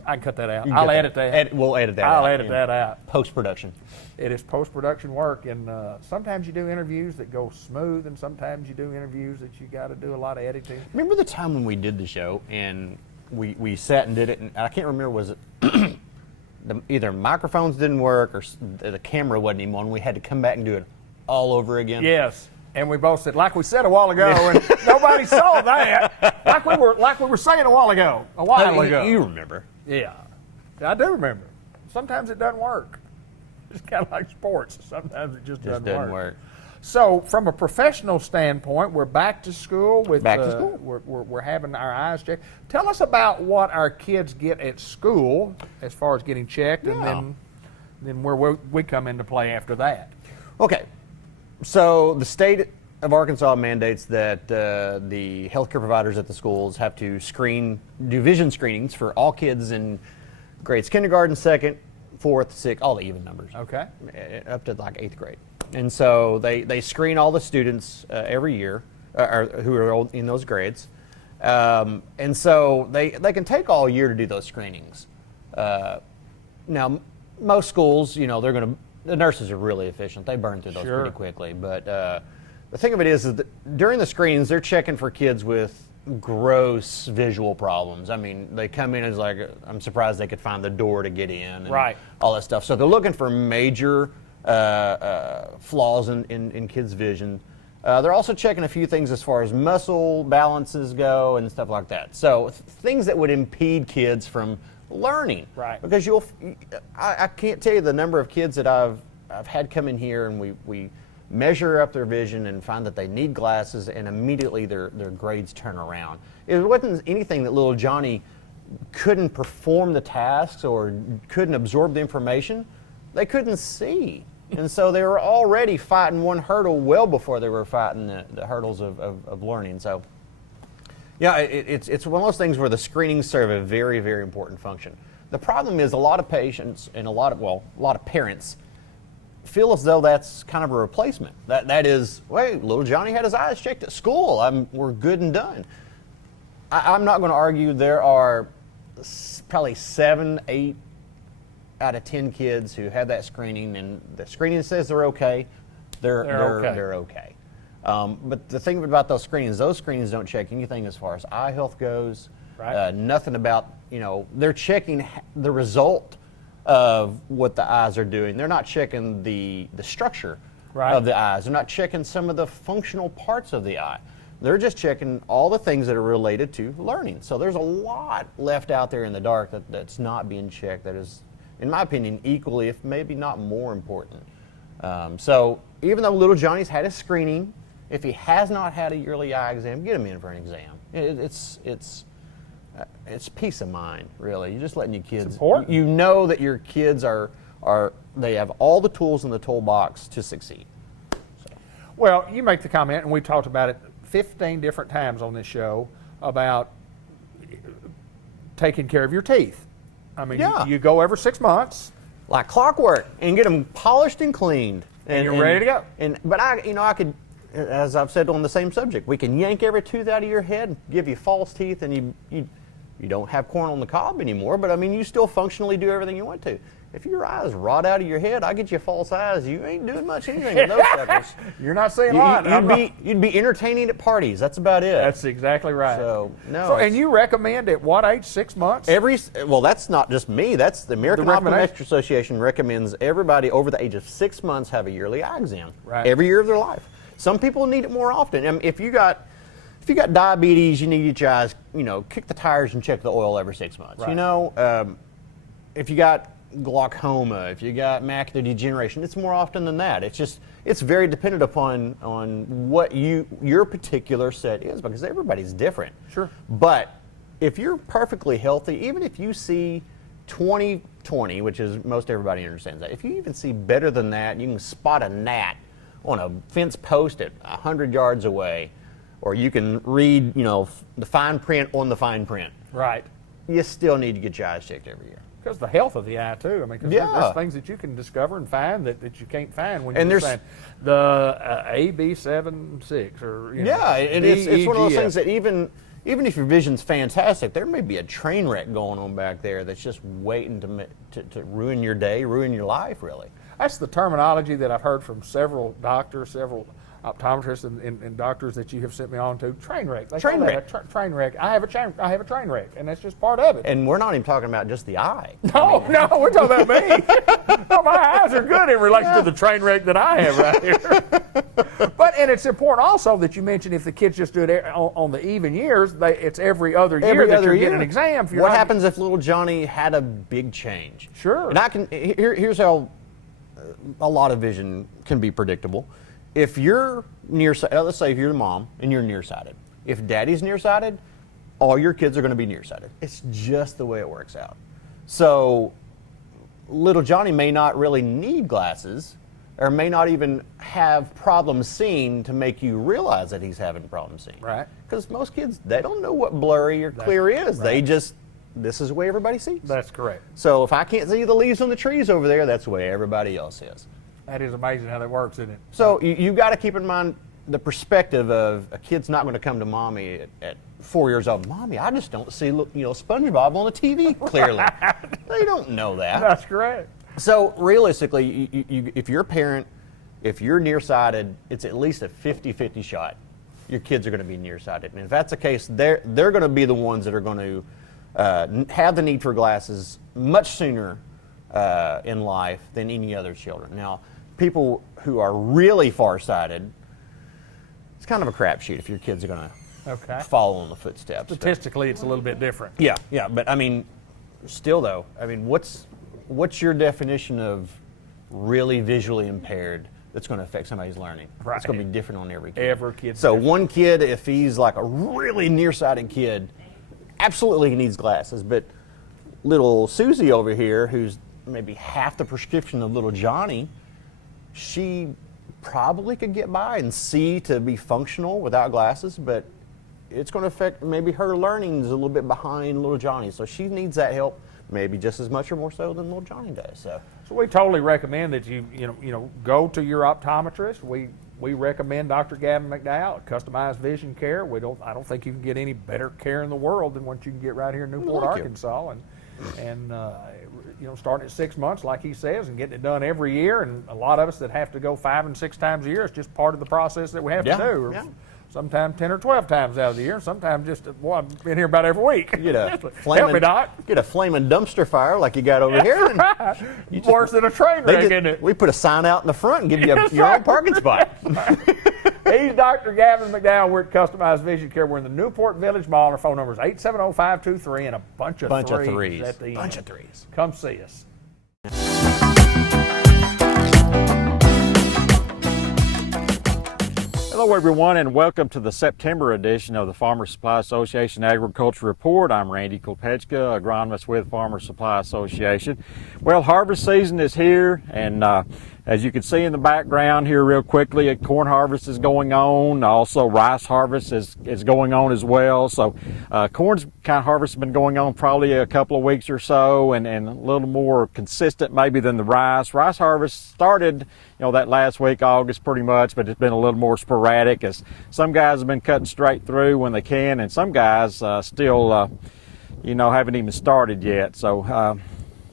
I can cut that out. You I'll get edit that. We'll edit that I'll out. edit that out. Post-production. It is post-production work, and sometimes you do interviews that go smooth, and sometimes you do interviews that you got to do a lot of editing. Remember the time when we did the show, and we sat and did it, and I can't remember, was it either microphones didn't work or the camera wasn't even on. We had to come back and do it all over again. Yes, and we both said, like we said a while ago, and nobody saw that. Like we were saying a while ago. You remember? Yeah, I do remember. Sometimes it doesn't work. It's kind of like sports. Sometimes it just doesn't work. So, from a professional standpoint, we're back to school. We're having our eyes checked. Tell us about what our kids get at school as far as getting checked, and then where we come into play after that. Okay, so the state of Arkansas mandates that the healthcare providers at the schools have to do vision screenings for all kids in grades kindergarten, 2nd, 4th, 6th, all the even numbers. Okay. Up to like 8th grade. And so they screen all the students every year who are in those grades. And so they can take all year to do those screenings. Now, most schools, the nurses are really efficient. They burn through those pretty quickly. But the thing of it is that during the screenings, they're checking for kids with gross visual problems. I mean, they come in as like, I'm surprised they could find the door to get in. And all that stuff. So they're looking for major flaws in kids' vision. They're also checking a few things as far as muscle balances go and stuff like that. So things that would impede kids from learning. Right. Because I can't tell you the number of kids that I've had come in here and we measure up their vision and find that they need glasses, and immediately their grades turn around. It wasn't anything that little Johnny couldn't perform the tasks or couldn't absorb the information. They couldn't see. And so they were already fighting one hurdle well before they were fighting the hurdles of learning. So, yeah, it's one of those things where the screenings serve a very, very important function. The problem is a lot of patients and a lot of parents feel as though that's kind of a replacement. That is, wait, little Johnny had his eyes checked at school. We're good and done. I'm not going to argue there are probably 7, 8 out of 10 kids who have that screening, and the screening says they're okay, they're okay. But the thing about those screenings don't check anything as far as eye health goes. Right. Nothing about, they're checking the result of what the eyes are doing. They're not checking the structure of the eyes. They're not checking some of the functional parts of the eye. They're just checking all the things that are related to learning. So there's a lot left out there in the dark that's not being checked that is, in my opinion, equally, if maybe not more important. So even though little Johnny's had a screening, if he has not had a yearly eye exam, get him in for an exam. It's peace of mind, really. You're just letting your kids. It's important. You know that your kids they have all the tools in the toolbox to succeed. So. Well, you make the comment, and we talked about it 15 different times on this show about taking care of your teeth. I mean, you go every 6 months, like clockwork, and get them polished and cleaned, and you're ready to go. But I could, as I've said on the same subject, we can yank every tooth out of your head and give you false teeth, and you don't have corn on the cob anymore, but I mean, you still functionally do everything you want to. If your eyes rot out of your head, I get you false eyes. You ain't doing much anything with those suckers. You're not saying a lot. You'd be entertaining at parties. That's about it. That's exactly right. And you recommend at what age? 6 months? Well, that's not just me. That's the American Optometric Association recommends everybody over the age of 6 months have a yearly eye exam every year of their life. Some people need it more often. I mean, if you got diabetes, you need your eyes, kick the tires and check the oil every 6 months. Right. If you got glaucoma, if you got macular degeneration, it's more often than that. It's very dependent upon what your particular set is, because everybody's different. Sure. But if you're perfectly healthy, even if you see 20/20, which is most everybody understands that, if you even see better than that, you can spot a gnat on a fence post at 100 yards away, or you can read, the fine print on the fine print. Right. You still need to get your eyes checked every year. Because the health of the eye, too. I mean, because there's things that you can discover and find that you can't find when you're saying the AB76 or, it's one of those things that even if your vision's fantastic, there may be a train wreck going on back there that's just waiting to ruin your day, ruin your life, really. That's the terminology that I've heard from several doctors, several optometrists and doctors that you have sent me on to. Train wreck. Train wreck. Train wreck. I have a train wreck, and that's just part of it. And we're not even talking about just the eye. No, we're talking about me. No, my eyes are good in relation to the train wreck that I have right here. And it's important also that you mention if the kids just do it on the even years, it's every other year that you're getting an exam. What happens if little Johnny had a big change? Sure. And here's how a lot of vision can be predictable. If you're nearsighted, let's say if you're the mom and you're nearsighted. If daddy's nearsighted, all your kids are going to be nearsighted. It's just the way it works out. So little Johnny may not really need glasses or may not even have problems seeing to make you realize that he's having problems seeing. Right. Because most kids, they don't know what blurry or clear is. Right. This is the way everybody sees. That's correct. So if I can't see the leaves on the trees over there, that's the way everybody else is. That is amazing how that works, isn't it? So you've got to keep in mind the perspective of a kid's not going to come to mommy at 4 years old. Mommy, I just don't see SpongeBob on the TV clearly. Right. They don't know that. That's correct. So realistically, if you're a parent, if you're nearsighted, it's at least a 50-50 shot. Your kids are going to be nearsighted, and if that's the case, they're going to be the ones that are going to have the need for glasses much sooner in life than any other children. Now, people who are really farsighted, it's kind of a crapshoot if your kids are going to follow in the footsteps. Statistically, it's a little bit different. Yeah, but I mean, still though, I mean, what's your definition of really visually impaired that's going to affect somebody's learning? Right. It's going to be different on every kid. Every kid. So one kid, if he's like a really nearsighted kid, absolutely he needs glasses. But little Susie over here, who's maybe half the prescription of little Johnny, she probably could get by and see to be functional without glasses, but it's going to affect maybe her learning's a little bit behind little Johnny. So she needs that help maybe just as much or more so than little Johnny does. So we totally recommend that you go to your optometrist. We recommend Dr. Gavin McDowell, Customized Vision Care. I don't think you can get any better care in the world than what you can get right here in Newport, Arkansas. and starting at 6 months, like he says, and getting it done every year. And a lot of us that have to go 5 and 6 times a year, it's just part of the process that we have to do. Yeah. Sometimes 10 or 12 times out of the year. Sometimes just, I've been here about every week. Get a Help me, Doc. Get a flaming dumpster fire like you got over here. And Worse than a train wreck, isn't it? We put a sign out in the front and give you your own parking spot. He's Dr. Gavin McDowell. We're at Customized Vision Care. We're in the Newport Village Mall. Our phone number is 870-523 and a bunch of threes at the end. Bunch of threes. Come see us. Hello, everyone, and welcome to the September edition of the Farmer Supply Association Agriculture Report. I'm Randy Kopechka, agronomist with Farmer Supply Association. Well, harvest season is here, and as you can see in the background here real quickly, corn harvest is going on. Also, rice harvest is going on as well. So corn's kind of harvest has been going on probably a couple of weeks or so, and a little more consistent maybe than the rice. Rice harvest started that last week, August, pretty much, but it's been a little more sporadic as some guys have been cutting straight through when they can, and some guys still, haven't even started yet. So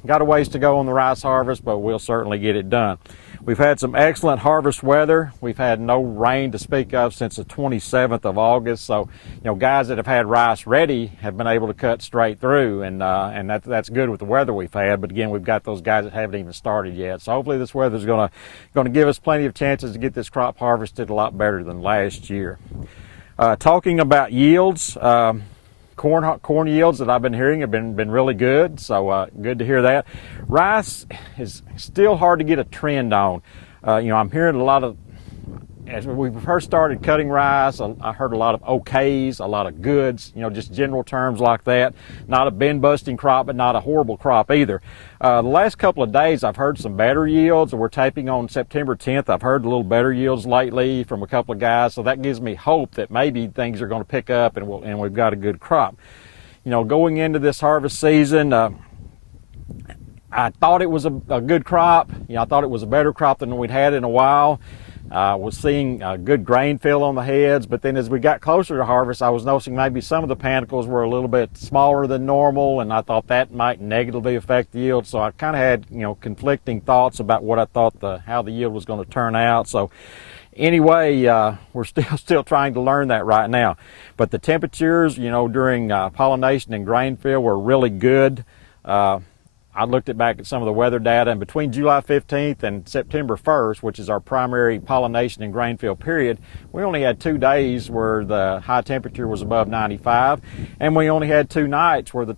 got a ways to go on the rice harvest, but we'll certainly get it done. We've had some excellent harvest weather. We've had no rain to speak of since the 27th of August. So, guys that have had rice ready have been able to cut straight through, and that's good with the weather we've had. But again, we've got those guys that haven't even started yet. So hopefully this weather is going to give us plenty of chances to get this crop harvested a lot better than last year. Talking about yields. Corn yields that I've been hearing have been really good, so good to hear that. Rice is still hard to get a trend on. I'm hearing a lot of, as we first started cutting rice, I heard a lot of okays, a lot of goods, just general terms like that. Not a bin-busting crop, but not a horrible crop either. The last couple of days, I've heard some better yields. We're taping on September 10th. I've heard a little better yields lately from a couple of guys, so that gives me hope that maybe things are going to pick up and we've got a good crop. Going into this harvest season, I thought it was a good crop. I thought it was a better crop than we'd had in a while. Was seeing a good grain fill on the heads, but then as we got closer to harvest, I was noticing maybe some of the panicles were a little bit smaller than normal, and I thought that might negatively affect the yield. So I kind of had conflicting thoughts about what I thought how the yield was going to turn out. So anyway, we're still trying to learn that right now. But the temperatures, during pollination and grain fill were really good. I looked back at some of the weather data, and between July 15th and September 1st, which is our primary pollination and grain fill period, we only had 2 days where the high temperature was above 95, and we only had 2 nights where the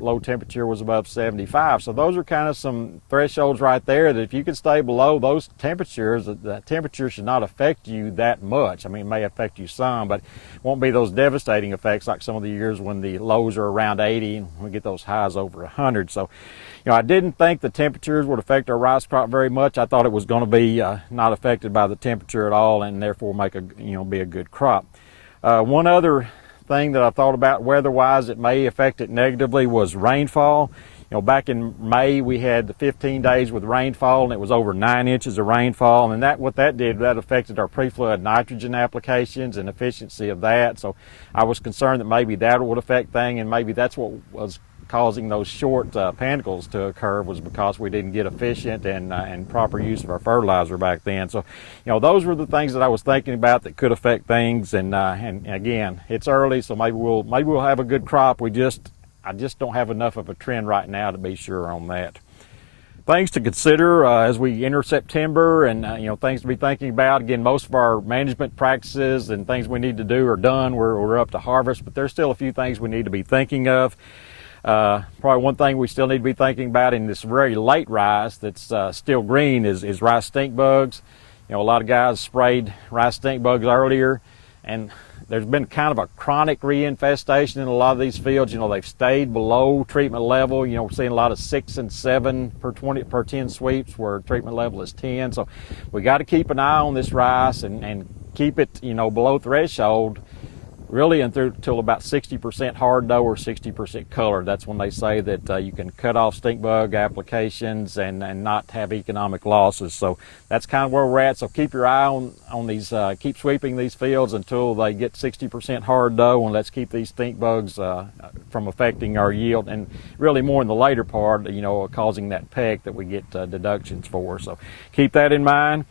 low temperature was above 75. So those are kind of some thresholds right there that if you can stay below those temperatures, the temperature should not affect you that much. I mean, it may affect you some, but it won't be those devastating effects like some of the years when the lows are around 80 and we get those highs over 100. So I didn't think the temperatures would affect our rice crop very much. I thought it was going to be not affected by the temperature at all, and therefore be a good crop. One other thing that I thought about weather-wise that may affect it negatively was rainfall. Back in May we had the 15 days with rainfall, and it was over 9 inches of rainfall, and that affected our pre-flood nitrogen applications and efficiency of that. So I was concerned that maybe that would affect things, and maybe that's what was causing those short panicles to occur, was because we didn't get efficient and proper use of our fertilizer back then. So, those were the things that I was thinking about that could affect things. And again, it's early, so maybe we'll have a good crop. I just don't have enough of a trend right now to be sure on that. Things to consider as we enter September, and things to be thinking about. Again, most of our management practices and things we need to do are done. We're up to harvest, but there's still a few things we need to be thinking of. Probably one thing we still need to be thinking about in this very late rice that's still green is rice stink bugs. A lot of guys sprayed rice stink bugs earlier, and there's been kind of a chronic reinfestation in a lot of these fields. They've stayed below treatment level. We're seeing a lot of 6 and 7 per 10 sweeps where treatment level is 10. So we got to keep an eye on this rice and keep it below threshold really until about 60% hard dough or 60% color. That's when they say that you can cut off stink bug applications and not have economic losses. So that's kind of where we're at. So keep your eye on these, keep sweeping these fields until they get 60% hard dough, and let's keep these stink bugs from affecting our yield, and really more in the later part, you know, causing that peck that we get deductions for. So keep that in mind.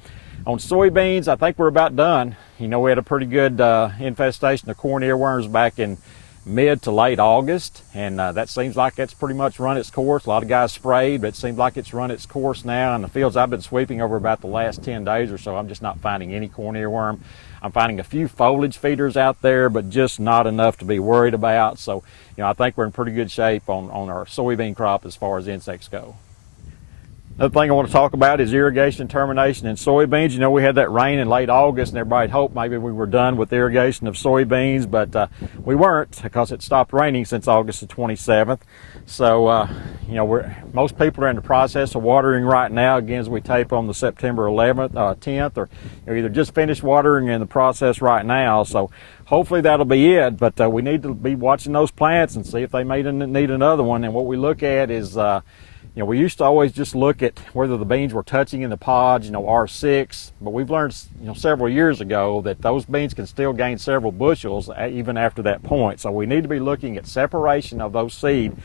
On soybeans, I think we're about done. You know, we had a pretty good infestation of corn earworms back in mid to late August, and that seems like it's pretty much run its course. A lot of guys sprayed, but it seems like it's run its course now. In the fields I've been sweeping over about the last 10 days or so, I'm just not finding any corn earworm. I'm finding a few foliage feeders out there, but just not enough to be worried about. So, you know, I think we're in pretty good shape on our soybean crop as far as insects go. Another thing I want to talk about is irrigation termination in soybeans. You know, we had that rain in late August, and everybody hoped maybe we were done with irrigation of soybeans, but we weren't, because it stopped raining since August the 27th. So, you know, most people are in the process of watering right now, again, as we tape on the September 11th, 10th, or either just finished watering in the process right now. So hopefully that'll be it, but we need to be watching those plants and see if they may need another one. And what we look at is, you know, we used to always just look at whether the beans were touching in the pods, you know, R6, but we've learned, you know, several years ago that those beans can still gain several bushels even after that point. So we need to be looking at separation of those seed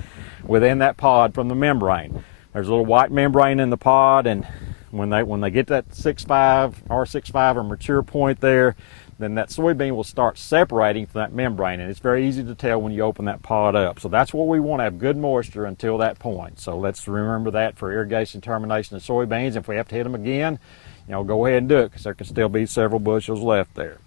within that pod from the membrane. There's a little white membrane in the pod, and when they get that 6.5, R6.5 or mature point there, then that soybean will start separating from that membrane, and it's very easy to tell when you open that pod up. So that's what we want, to have good moisture until that point. So let's remember that for irrigation termination of soybeans. If we have to hit them again, you know, go ahead and do it, because there can still be several bushels left there.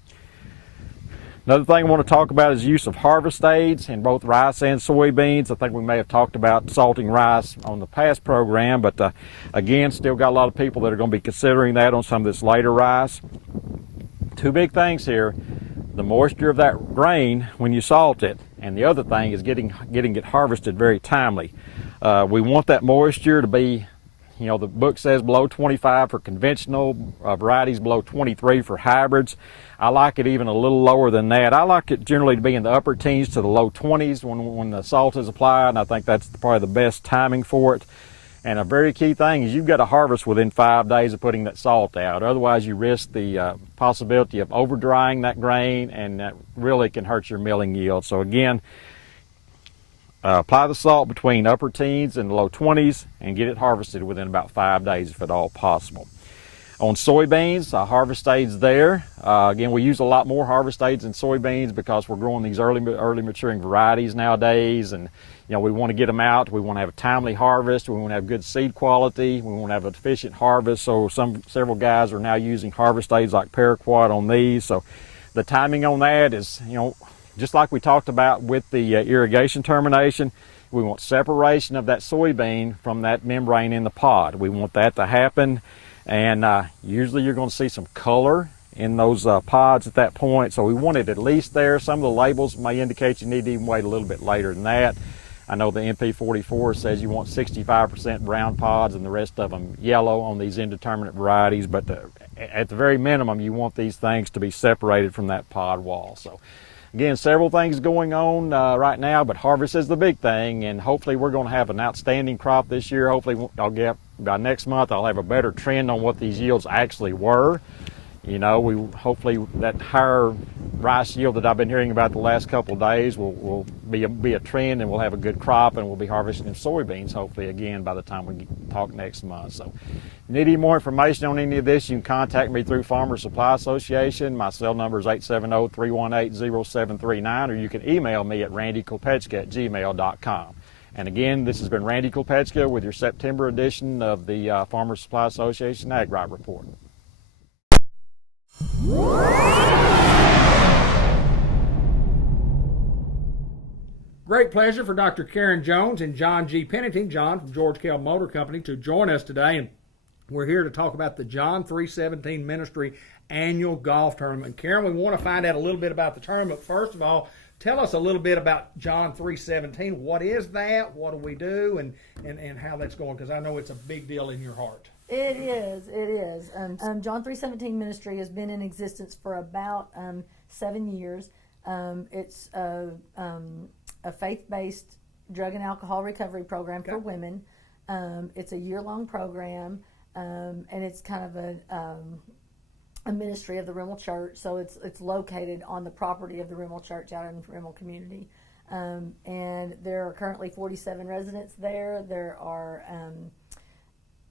Another thing I want to talk about is use of harvest aids in both rice and soybeans. I think we may have talked about salting rice on the past program, but again, still got a lot of people that are going to be considering that on some of this later rice. Two big things here: the moisture of that grain when you salt it, and the other thing is getting it harvested very timely. We want that moisture to be, you know, the book says below 25 for conventional varieties, below 23 for hybrids. I like it even a little lower than that. I like it generally to be in the upper teens to the low 20s when the salt is applied, and I think that's probably the best timing for it. And a very key thing is you've got to harvest within 5 days of putting that salt out. Otherwise, you risk the possibility of over drying that grain, and that really can hurt your milling yield. So again, apply the salt between upper teens and low 20s and get it harvested within about 5 days if at all possible. On soybeans, harvest aids there. Again, we use a lot more harvest aids in soybeans because we're growing these early maturing varieties nowadays, and you know, we want to get them out. We want to have a timely harvest. We want to have good seed quality. We want to have an efficient harvest. So several guys are now using harvest aids like Paraquat on these. So the timing on that is, you know, just like we talked about with the irrigation termination, we want separation of that soybean from that membrane in the pod. We want that to happen, and usually you're going to see some color in those pods at that point. So we want it at least there. Some of the labels may indicate you need to even wait a little bit later than that. I know the MP44 says you want 65% brown pods and the rest of them yellow on these indeterminate varieties, but at the very minimum, you want these things to be separated from that pod wall. So again, several things going on right now, but harvest is the big thing, and hopefully we're going to have an outstanding crop this year. Hopefully by next month I'll have a better trend on what these yields actually were. You know, hopefully that higher rice yield that I've been hearing about the last couple of days will be a trend, and we'll have a good crop, and we'll be harvesting soybeans hopefully again by the time we talk next month. So if you need any more information on any of this, you can contact me through Farmer Supply Association. My cell number is 870-318-0739, or you can email me at randykolpechka@gmail.com. And again, this has been Randy Kolpechka with your September edition of the Farmer Supply Association Ag Right Report. Great pleasure for Dr. Karen Jones and John G. Pennington, John from George Kell Motor Company, to join us today. And we're here to talk about the John 317 Ministry Annual Golf Tournament. Karen, we want to find out a little bit about the tournament. First of all, tell us a little bit about John 317. What is that? What do we do? And how that's going? Because I know it's a big deal in your heart. It is. John 317 Ministry has been in existence for about 7 years. It's a faith-based drug and alcohol recovery program for women. It's a year-long program, and it's kind of a ministry of the Rimmel Church. So it's located on the property of the Rimmel Church out in the Rimmel community. And there are currently 47 residents there. There are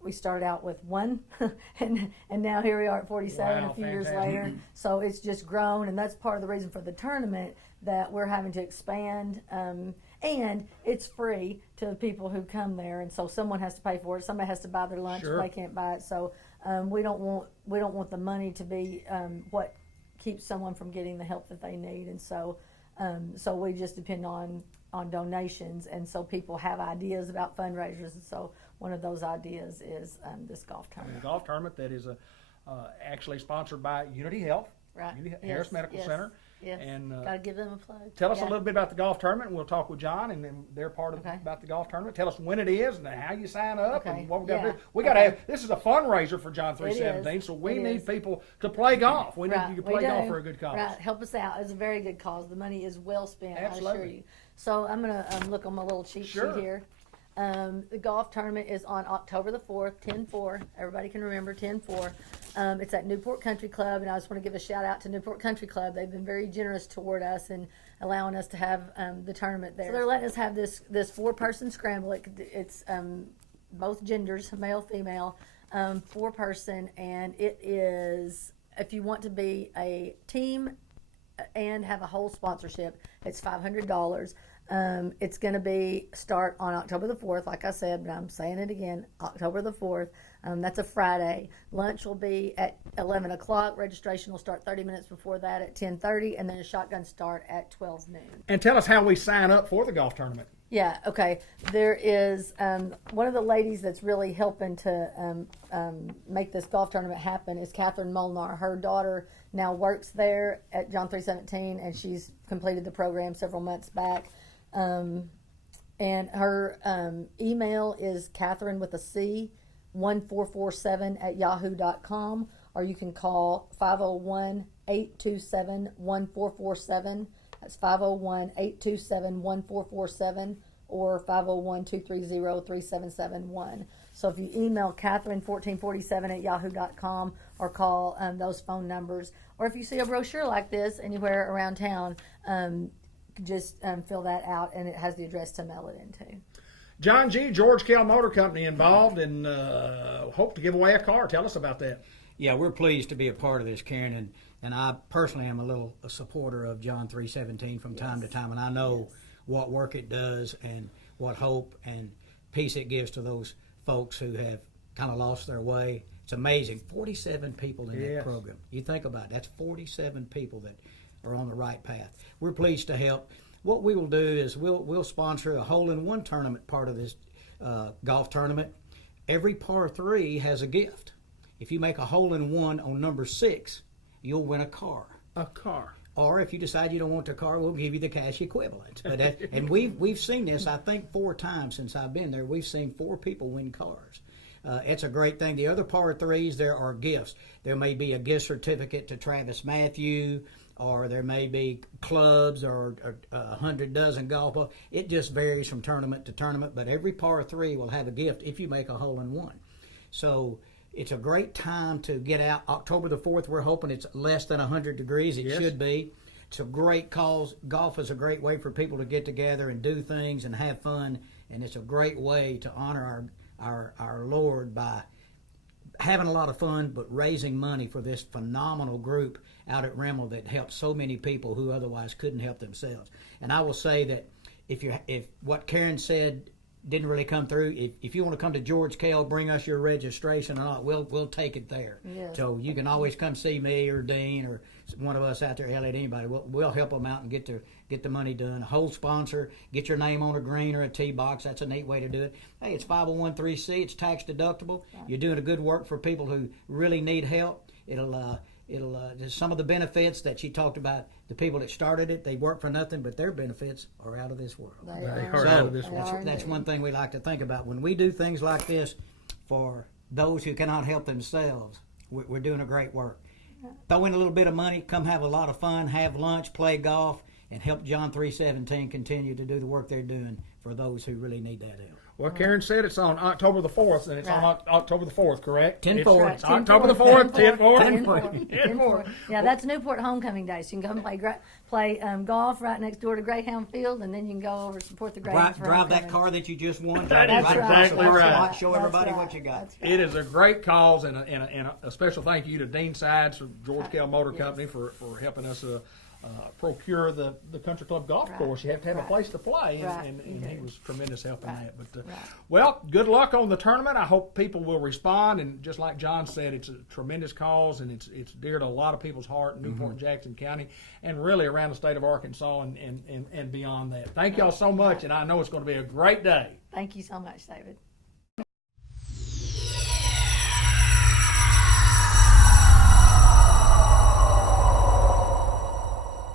we started out with one, and now here we are at 47 Wow, a few years fantastic. later. So it's just grown, and that's part of the reason for the tournament, that we're having to expand. And it's free to the people who come there, and so someone has to pay for it. Somebody has to buy their lunch Sure. if they can't buy it. So we don't want the money to be what keeps someone from getting the help that they need, and so we just depend on donations, and so people have ideas about fundraisers, and so one of those ideas is this golf A tournament. golf tournament that is actually sponsored by Unity Health, Right. Unity Yes, Harris Medical yes, Center. Yes. And Gotta give them a plug. tell us a Yeah. little bit about the golf tournament, and we'll talk with John, and then they're part of Okay. about the golf tournament. Tell us when it is and how you sign up Okay. and what we got to Yeah. do. We got to Okay. have this is a fundraiser for John 317, so we It need is. people to play golf. We need Right, you to we play golf do. for a good cause. Right, help us out. It's a very good cause. The money is well spent, I assure Absolutely. you. So I'm going to look on my little cheat Sure. sheet here. The golf tournament is on October the 4th, 10-4. Everybody can remember 10-4. It's at Newport Country Club, and I just want to give a shout out to Newport Country Club. They've been very generous toward us and allowing us to have the tournament there. So they're letting us have this 4-person scramble. It's both genders, male, female, 4-person, and it is, if you want to be a team and have a whole sponsorship, it's $500. It's going to be start on October the 4th, like I said, but I'm saying it again, October the 4th. That's a Friday. Lunch will be at 11 o'clock. Registration will start 30 minutes before that at 10:30, and then a shotgun start at 12 noon. And tell us how we sign up for the golf tournament. Yeah, okay. There is one of the ladies that's really helping to make this golf tournament happen is Catherine Molnar. Her daughter now works there at John 317, and she's completed the program several months back. And her email is Catherine with a C, 1447 @yahoo.com, or you can call 501-827-1447. That's 501-827-1447 or 501-230-3771. So if you email Catherine1447 @yahoo.com or call those phone numbers, or if you see a brochure like this anywhere around town, just fill that out, and it has the address to mail it into. John G., George Kell Motor Company involved, and hope to give away a car. Tell us about that. Yeah, we're pleased to be a part of this, Karen, and I personally am a supporter of John 317 from time to time, and I know what work it does and what hope and peace it gives to those folks who have kind of lost their way. It's amazing. 47 people in that program. You think about it, that's 47 people that are on the right path. We're pleased to help. What we will do is we'll sponsor a hole-in-one tournament part of this golf tournament. Every par 3 has a gift. If you make a hole-in-one on number 6, you'll win a car. A car. Or if you decide you don't want the car, we'll give you the cash equivalent. But and we've seen this, I think, 4 times since I've been there. We've seen 4 people win cars. It's a great thing. The other par 3s, there are gifts. There may be a gift certificate to Travis Matthew, or there may be clubs or 100 dozen golf balls. It just varies from tournament to tournament, but every par 3 will have a gift if you make a hole-in-one. So it's a great time to get out. October the 4th, we're hoping it's less than 100 degrees. It should be. It's a great cause. Golf is a great way for people to get together and do things and have fun, and it's a great way to honor our Lord by having a lot of fun, but raising money for this phenomenal group out at Rimmel that helps so many people who otherwise couldn't help themselves. And I will say that if what Karen said didn't really come through, if you want to come to George Kell, bring us your registration or not, we'll take it there. Yes. So you can always come see me or Dean or one of us out there, Elliot, anybody. We'll help them out and get the money done. A whole sponsor, get your name on a green or a tee box. That's a neat way to do it. Hey, it's 501(c)(3), it's tax deductible. Yeah. You're doing a good work for people who really need help. It'll some of the benefits that she talked about, the people that started it, they work for nothing, but their benefits are out of this world. They are out of this world. That's one thing we like to think about. When we do things like this for those who cannot help themselves, we're doing a great work. Throw in a little bit of money, come have a lot of fun, have lunch, play golf, and help John 3:17 continue to do the work they're doing for those who really need that help. Well, Karen said it's on October the 4th, and it's on October the 4th, correct? 10-4. It's October the 4th, 10-4. 10-4. Yeah, that's Newport homecoming day. So you can come play golf right next door to Greyhound Field, and then you can go over and support the Greyhounds. Drive that car that you just won. That is exactly right. Show everybody what you got. It is a great cause, and a special thank you to Dean Sides from George Kell Motor Company for helping us procure the country club golf course. You have to have a place to play, and he was tremendous help in that. But well, good luck on the tournament. I hope people will respond, and just like John said, it's a tremendous cause, and it's dear to a lot of people's heart in Newport and Jackson County, and really around the state of Arkansas and beyond that. Thank y'all so much, and I know it's going to be a great day. Thank you so much, David.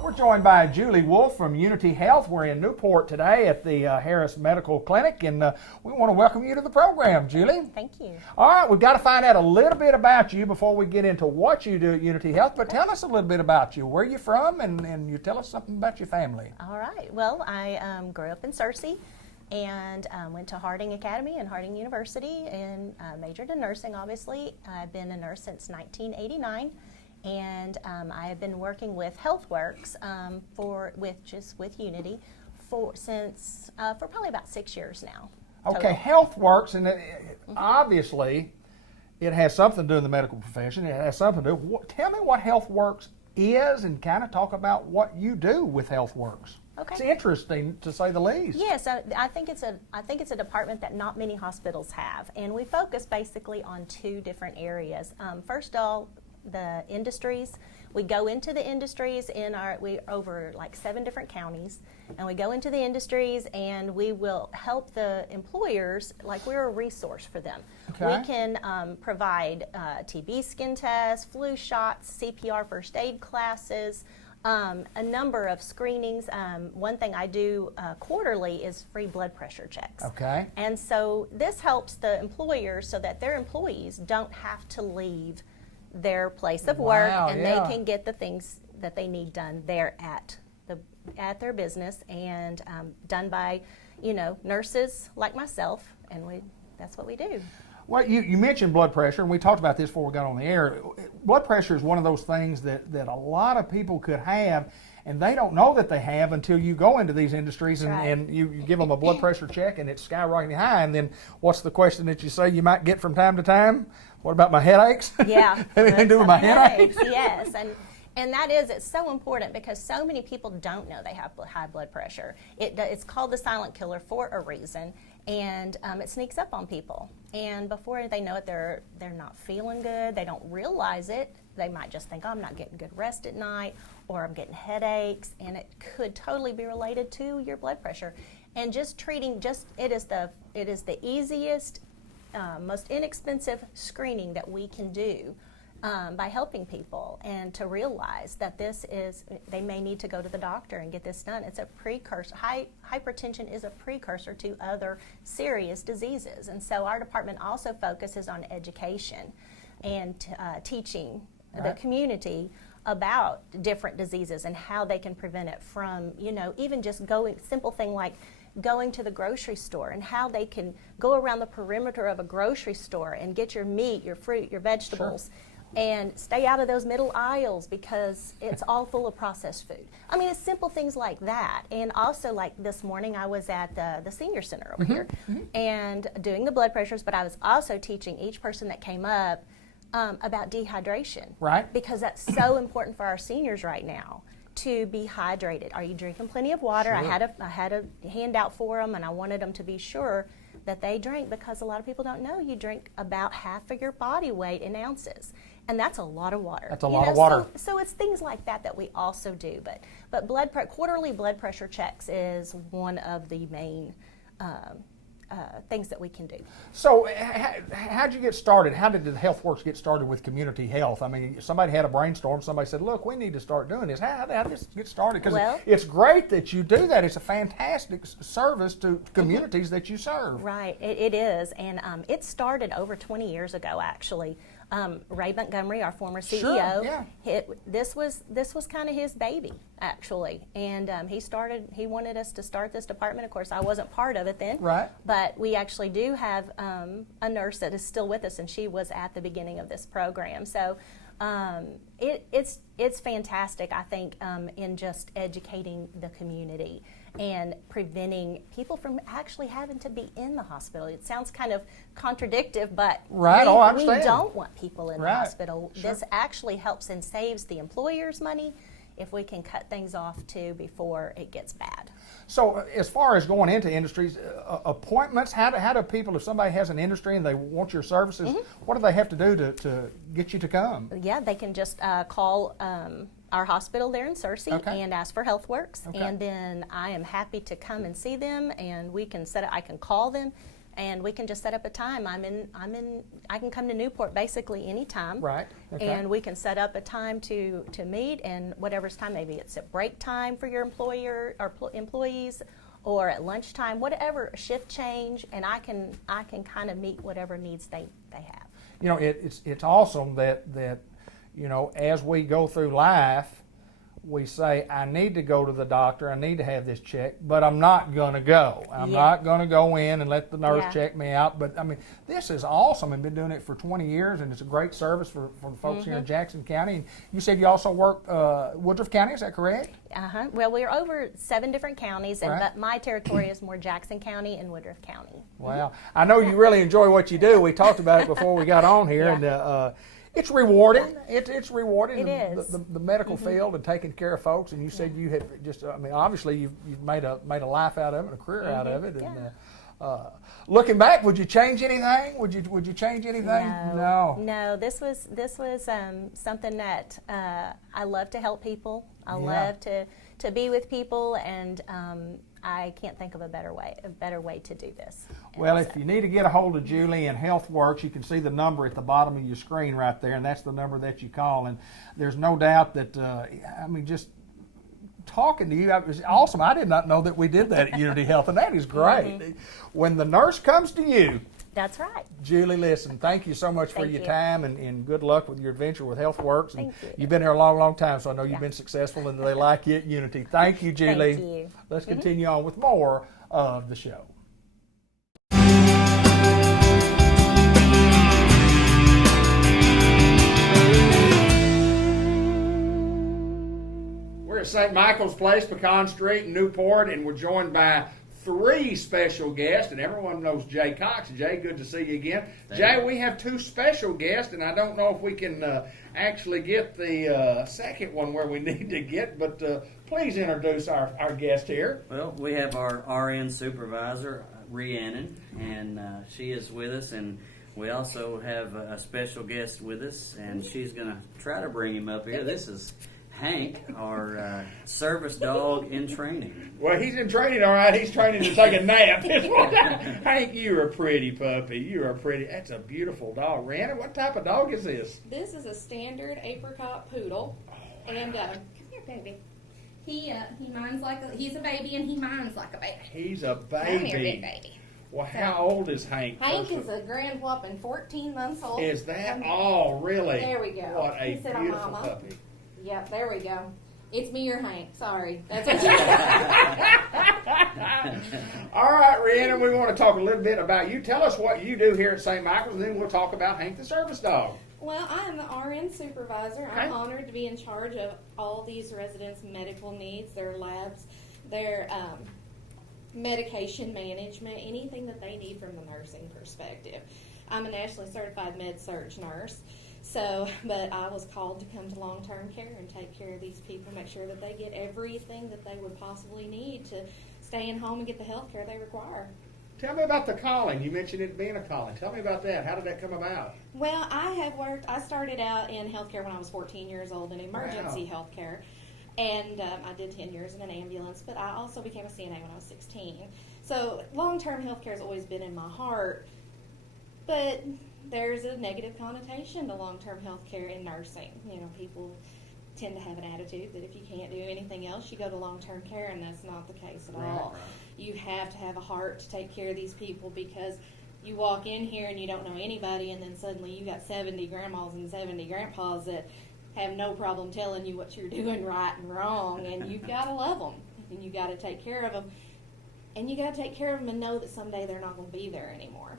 We're joined by Julie Wolf from Unity Health. We're in Newport today at the Harris Medical Clinic, and we want to welcome you to the program, Julie. Thank you. All right, we've got to find out a little bit about you before we get into what you do at Unity Health, but tell us a little bit about you. Where are you from, and you tell us something about your family. All right. Well, I grew up in Searcy and went to Harding Academy and Harding University and majored in nursing, obviously. I've been a nurse since 1989. And I have been working with HealthWorks with Unity for probably about 6 years now. Okay, HealthWorks, and obviously it has something to do in the medical profession. It has something to do. Tell me what HealthWorks is, and kind of talk about what you do with HealthWorks. Okay. It's interesting, to say the least. Yes, I think it's a department that not many hospitals have, and we focus basically on two different areas. First of all, the industries. We go into the industries we over like 7 different counties, and we go into the industries and we will help the employers, like we're a resource for them. Okay. We can provide TB skin tests, flu shots, CPR first aid classes, a number of screenings. One thing I do quarterly is free blood pressure checks. Okay. And so this helps the employers so that their employees don't have to leave their place of work, and they can get the things that they need done there at their business, and done by nurses like myself, and that's what we do. Well, you mentioned blood pressure, and we talked about this before we got on the air. Blood pressure is one of those things that a lot of people could have, and they don't know that they have until you go into these industries and you give them a blood pressure check, and it's skyrocketing high. And then what's the question that you say you might get from time to time? What about my headaches? Yeah. Anything to do with my headaches? Yes. And it's so important because so many people don't know they have high blood pressure. It's called the silent killer for a reason, and it sneaks up on people. And before they know it, they're not feeling good. They don't realize it. They might just think, oh, I'm not getting good rest at night, or I'm getting headaches, and it could totally be related to your blood pressure. And just treating, it is the easiest, most inexpensive screening that we can do. By helping people and to realize that they may need to go to the doctor and get this done. It's a precursor. Hypertension is a precursor to other serious diseases. And so our department also focuses on education and teaching the community about different diseases and how they can prevent it from, even just simple thing like going to the grocery store, and how they can go around the perimeter of a grocery store and get your meat, your fruit, your vegetables. Sure. And stay out of those middle aisles because it's all full of processed food. I mean, it's simple things like that. And also, like this morning, I was at the senior center over here and doing the blood pressures, but I was also teaching each person that came up about dehydration. Right. Because that's so important for our seniors right now, to be hydrated. Are you drinking plenty of water? Sure. I had a handout for them, and I wanted them to be sure that they drink, because a lot of people don't know you drink about half of your body weight in ounces. And that's a lot of water. That's a lot of water. So it's things like that we also do. But quarterly blood pressure checks is one of the main things that we can do. So how'd you get started? How did the HealthWorks get started with community health? I mean, somebody had a brainstorm. Somebody said, look, we need to start doing this. How did this get started? Because it's great that you do that. It's a fantastic service to communities that you serve. Right, it is. And it started over 20 years ago, actually. Ray Montgomery, our former CEO, Sure, yeah. this was kind of his baby, actually, and he wanted us to start this department. Of course, I wasn't part of it then, Right. but we actually do have a nurse that is still with us, and she was at the beginning of this program. So it's fantastic, I think, in just educating the community and preventing people from actually having to be in the hospital. It sounds kind of contradictory, but Right. we, Oh, I we understand. don't want people in the Right. hospital. Sure. This actually helps and saves the employers money if we can cut things off too before it gets bad. So as far as going into industries, appointments, how do people, if somebody has an industry and they want your services, what do they have to do to get you to come? Yeah, they can just call our hospital there in Searcy Okay. and ask for HealthWorks, Okay. and then I am happy to come and see them, and we can I can call them, and we can just set up a time. I can come to Newport basically anytime. Right. Okay. And we can set up a time to meet, and whatever's time, maybe it's at break time for your employer or employees, or at lunchtime, whatever, shift change, and I can kind of meet whatever needs they have. You know, it's awesome that you know, as we go through life, we say, I need to go to the doctor, I need to have this checked, but I'm not going to go. I'm not going to go in and let the nurse check me out. But, I mean, this is awesome. I've been doing it for 20 years, and it's a great service for the folks here in Jackson County. And you said you also work Woodruff County, is that correct? Well, we're over 7 different counties, Right. but my territory is more Jackson County and Woodruff County. Wow. I know you really enjoy what you do. We talked about it before we got on here. And it's rewarding. It's rewarding. It is. The medical field and taking care of folks. And you said you have just, I mean, obviously you've made a life out of it, a career out of it. And looking back, would you change anything? Would you change anything? No. This was something that I love to help people. I love to be with people, and I can't think of a better way to do this. Well, if you need to get a hold of Julie and HealthWorks, you can see the number at the bottom of your screen right there, and that's the number that you call. And there's no doubt that, I mean, just talking to you, it was awesome. I did not know that we did that at Unity Health, and that is great. When the nurse comes to you, that's right. Julie, listen, thank you so much for your time, and good luck with your adventure with HealthWorks. And Thank you. You've been there a long, long time, so I know you've been successful, and they like you at Unity. Thank you, Julie. Thank you. Let's continue on with more of the show. We're at St. Michael's Place, Pecan Street in Newport, and we're joined by 3 special guests, and everyone knows Jay Cox. Jay, good to see you again. Jay, we have 2 special guests, and I don't know if we can actually get the second one where we need to get, but please introduce our guest here. Well, we have our RN supervisor, Rhiannon, and she is with us, and we also have a special guest with us, and she's going to try to bring him up here. This is Hank, our service dog in training. Well, he's in training, all right. He's training to take a nap. Hank, you're a pretty puppy. You're a pretty, that's a beautiful dog. Rhiannon, what type of dog is this? This is a standard apricot poodle. And come here, baby. He minds like he's a baby, and he minds like a baby. He's a baby. Come here, big baby. Well, how old is Hank? Hank is a grand whopping 14 months old. Is that all, really? There we go. What a He said, beautiful Mama. puppy. Yep, there we go. It's me or Hank. Sorry. That's what you All right, Rhiannon, we want to talk a little bit about you. Tell us what you do here at St. Michael's, and then we'll talk about Hank the service dog. Well, I am the RN supervisor. Okay. I'm honored to be in charge of all these residents' medical needs, their labs, their medication management, anything that they need from the nursing perspective. I'm a nationally certified med-surg nurse. But I was called to come to long-term care and take care of these people, make sure that they get everything that they would possibly need to stay in home and get the health care they require. Tell me about the calling. You mentioned it being a calling. Tell me about that. How did that come about? Well, I started out in healthcare when I was 14 years old in emergency healthcare. And I did 10 years in an ambulance, but I also became a CNA when I was 16. So long-term healthcare has always been in my heart, but there's a negative connotation to long-term health care in nursing. You know, people tend to have an attitude that if you can't do anything else, you go to long-term care, and that's not the case at all. Right. You have to have a heart to take care of these people because you walk in here and you don't know anybody, and then suddenly you got 70 grandmas and 70 grandpas that have no problem telling you what you're doing right and wrong, and you've got to love them, and you got to take care of them, and you got to take care of them and know that someday they're not going to be there anymore.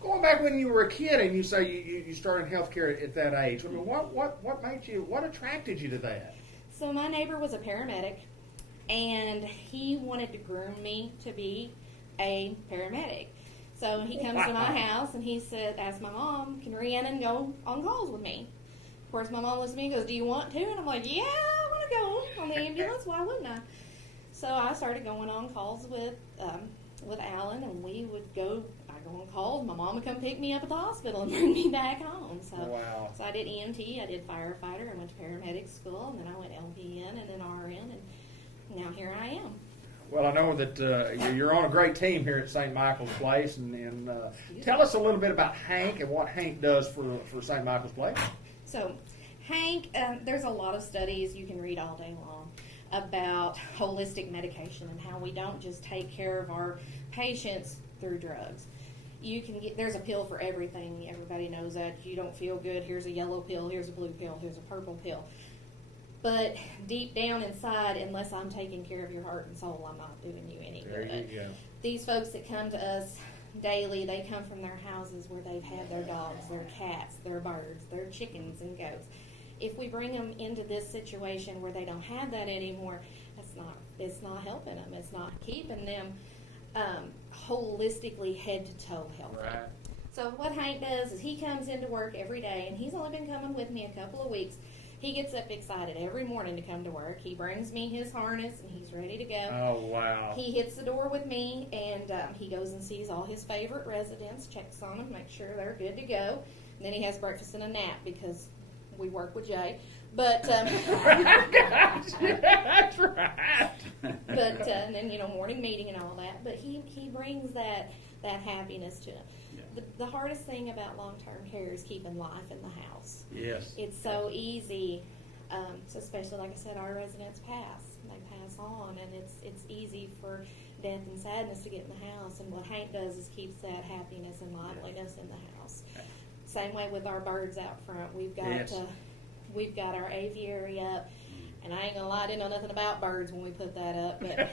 Going back when you were a kid and you say you started healthcare at that age, I mean, what attracted you to that? So my neighbor was a paramedic, and he wanted to groom me to be a paramedic. So he comes to my house and he said, asked my mom, can Rhiannon go on calls with me? Of course, my mom looks at me and goes, do you want to? And I'm like, yeah, I want to go on the ambulance. Why wouldn't I? So I started going on calls with Alan, and we would go. I'd go on calls. My mom would come pick me up at the hospital and bring me back home. So, wow. So I did EMT, I did firefighter, I went to paramedic school, and then I went LPN and then RN, and now here I am. Well, I know that you're on a great team here at St. Michael's Place, and tell us a little bit about Hank and what Hank does for St. Michael's Place. So, Hank, there's a lot of studies you can read all day long about holistic medication and how we don't just take care of our patients through drugs. You can there's a pill for everything. Everybody knows that. You don't feel good, here's a yellow pill, here's a blue pill, here's a purple pill. But deep down inside, unless I'm taking care of your heart and soul, I'm not doing you any good. There you go. These folks that come to us daily, they come from their houses where they've had their dogs, their cats, their birds, their chickens and goats. If we bring them into this situation where they don't have that anymore, it's not helping them. It's not keeping them holistically head to toe healthy. Right. So what Hank does is he comes into work every day, and he's only been coming with me a couple of weeks. He gets up excited every morning to come to work. He brings me his harness, and he's ready to go. Oh, wow. He hits the door with me, and he goes and sees all his favorite residents, checks on them, makes sure they're good to go. And then he has breakfast and a nap because we work with Jay. But that's right. But and then morning meeting and all that. But he brings that happiness to them. Yeah. The hardest thing about long-term care is keeping life in the house. Yes. It's so easy, so especially like I said, our residents pass. They pass on, and it's easy for death and sadness to get in the house. And what Hank does is keeps that happiness and liveliness in the house. Same way with our birds out front. We've got our aviary up, and I ain't gonna lie, I didn't know nothing about birds when we put that up. But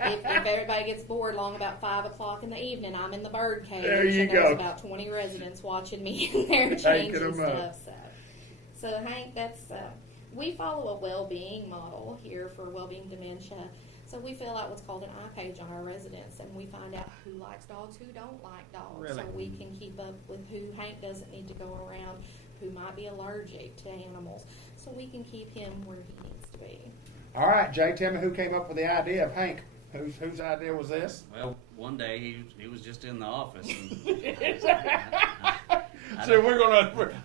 if everybody gets bored long about 5 o'clock in the evening, I'm in the bird cage. There you and go. There's about 20 residents watching me in there changing stuff. So Hank, we follow a well-being model here for well-being dementia. So we fill out what's called an eye page on our residents, and we find out who likes dogs, who don't like dogs. Really? So we can keep up with who Hank doesn't need to go around, who might be allergic to animals. So we can keep him where he needs to be. All right, Jay, tell me who came up with the idea of Hank. Whose idea was this? Well, one day he was just in the office. And So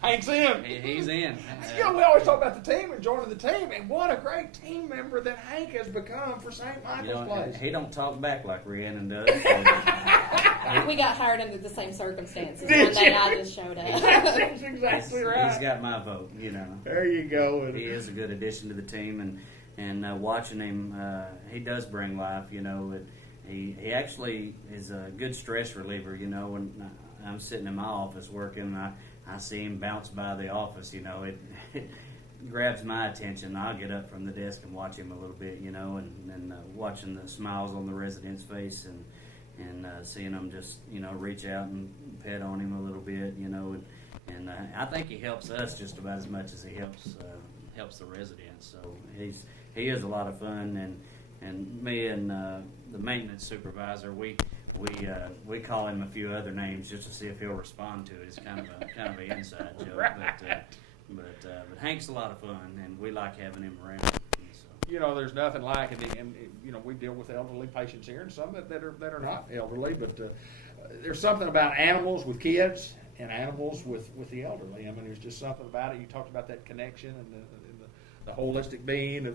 Hank's in. He's in. We always talk about the team and joining the team, and what a great team member that Hank has become for St. Michael's Place. He don't talk back like Rhiannon does. We got hired under the same circumstances. One day I just showed up. That's exactly right. He's got my vote, There you go. He is a good addition to the team, and watching him, he does bring life. He actually is a good stress reliever. When I'm sitting in my office working, I see him bounce by the office. It grabs my attention. I'll get up from the desk and watch him a little bit. And watching the smiles on the resident's face and seeing them just reach out and pet on him a little bit. And I think he helps us just about as much as he helps the residents. So he is a lot of fun, and me and the maintenance supervisor, we call him a few other names just to see if he'll respond to it. It's kind of an inside joke, Right. but Hank's a lot of fun, and we like having him around. So. There's nothing like it, and we deal with elderly patients here, and some that are not elderly, but there's something about animals with kids and animals with the elderly. I mean, there's just something about it. You talked about that connection and the holistic being.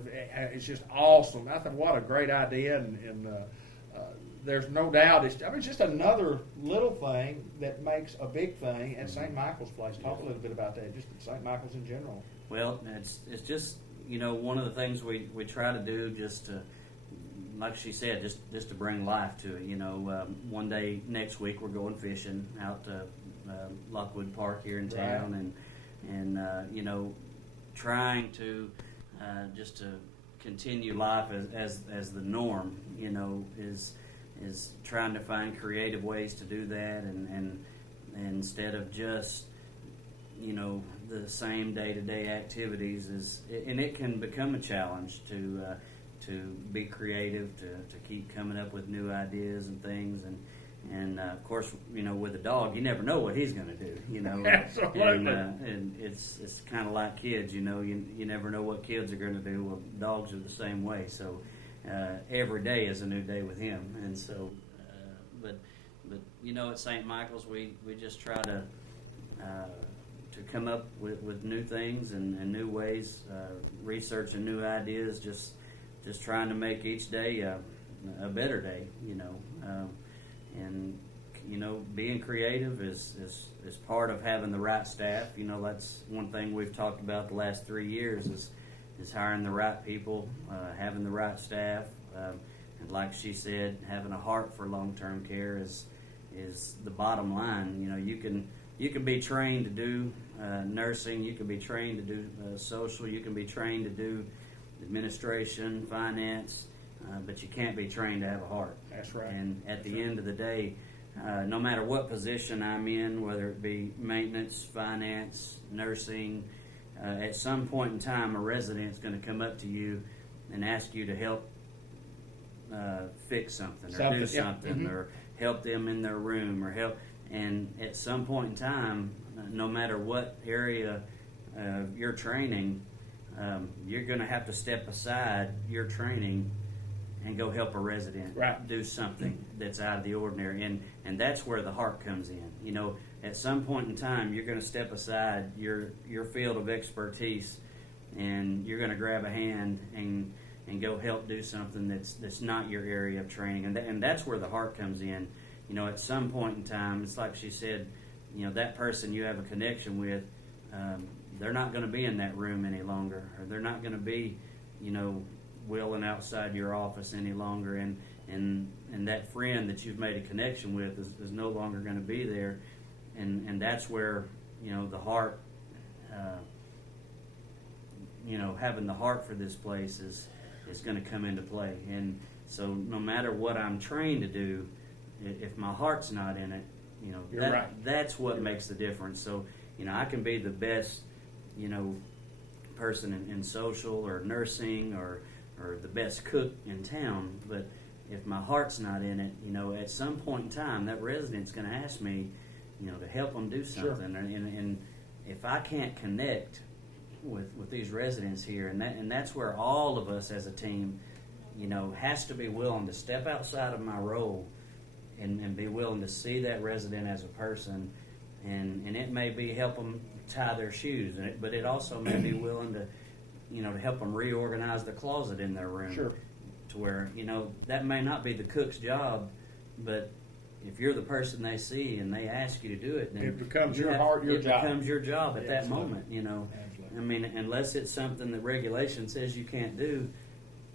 It's just awesome. I think what a great idea, and there's no doubt. It's just another little thing that makes a big thing at St. Michael's Place. Talk a little bit about that, just St. Michael's in general. Well, it's just one of the things we try to do just to like she said, just to bring life to it. You know, one day next week we're going fishing out to Lockwood Park here in town, and you know, trying to just to continue life as the norm. You know, is trying to find creative ways to do that, and instead of just, you know, the same day-to-day activities and it can become a challenge to be creative, to keep coming up with new ideas and things, and of course, you know, with a dog, you never know what he's going to do, you know. Absolutely. And it's kind of like kids, you know, you never know what kids are going to do. Well, dogs are the same way, so every day is a new day with him, and so, but you know, at St. Michael's, we just try to come up with new things and new ways, researching new ideas, just trying to make each day a better day, you know. And, you know, being creative is part of having the right staff. You know, that's one thing we've talked about the last 3 years is hiring the right people, having the right staff. And like she said, having a heart for long-term care is the bottom line. You know, you can be trained to do nursing, you can be trained to do social, you can be trained to do administration, finance, but you can't be trained to have a heart. That's right. And at the end of the day, no matter what position I'm in, whether it be maintenance, finance, nursing, at some point in time, a resident's going to come up to you and ask you to help fix something or do something, or help them in their room, or help. And at some point in time, no matter what area you're training, you're going to have to step aside your training and go help a resident do something that's out of the ordinary. And that's where the heart comes in. You know, at some point in time, you're going to step aside your field of expertise, and you're going to grab a hand and go help do something that's not your area of training. And that's where the heart comes in. You know, at some point in time, it's like she said, you know, that person you have a connection with, they're not going to be in that room any longer, or they're not going to be, you know, wheeling outside your office any longer, and that friend that you've made a connection with is no longer going to be there, and that's where, you know, the heart, you know, having the heart for this place is going to come into play. And so no matter what I'm trained to do, if my heart's not in it, you know, that's what makes the difference. So, you know, I can be the best, you know, person in social or nursing or the best cook in town, but if my heart's not in it, you know, at some point in time, that resident's going to ask me, you know, to help them do something. Sure. And if I can't connect with these residents here, and that's where all of us as a team, you know, has to be willing to step outside of my role and be willing to see that resident as a person, and it may be help them tie their shoes, but it also may be willing to, you know, to help them reorganize the closet in their room. Sure. To where, you know, that may not be the cook's job, but if you're the person they see and they ask you to do it, then it becomes your job. It becomes your job at that Absolutely. moment, you know. Absolutely. I mean, unless it's something that regulation says you can't do,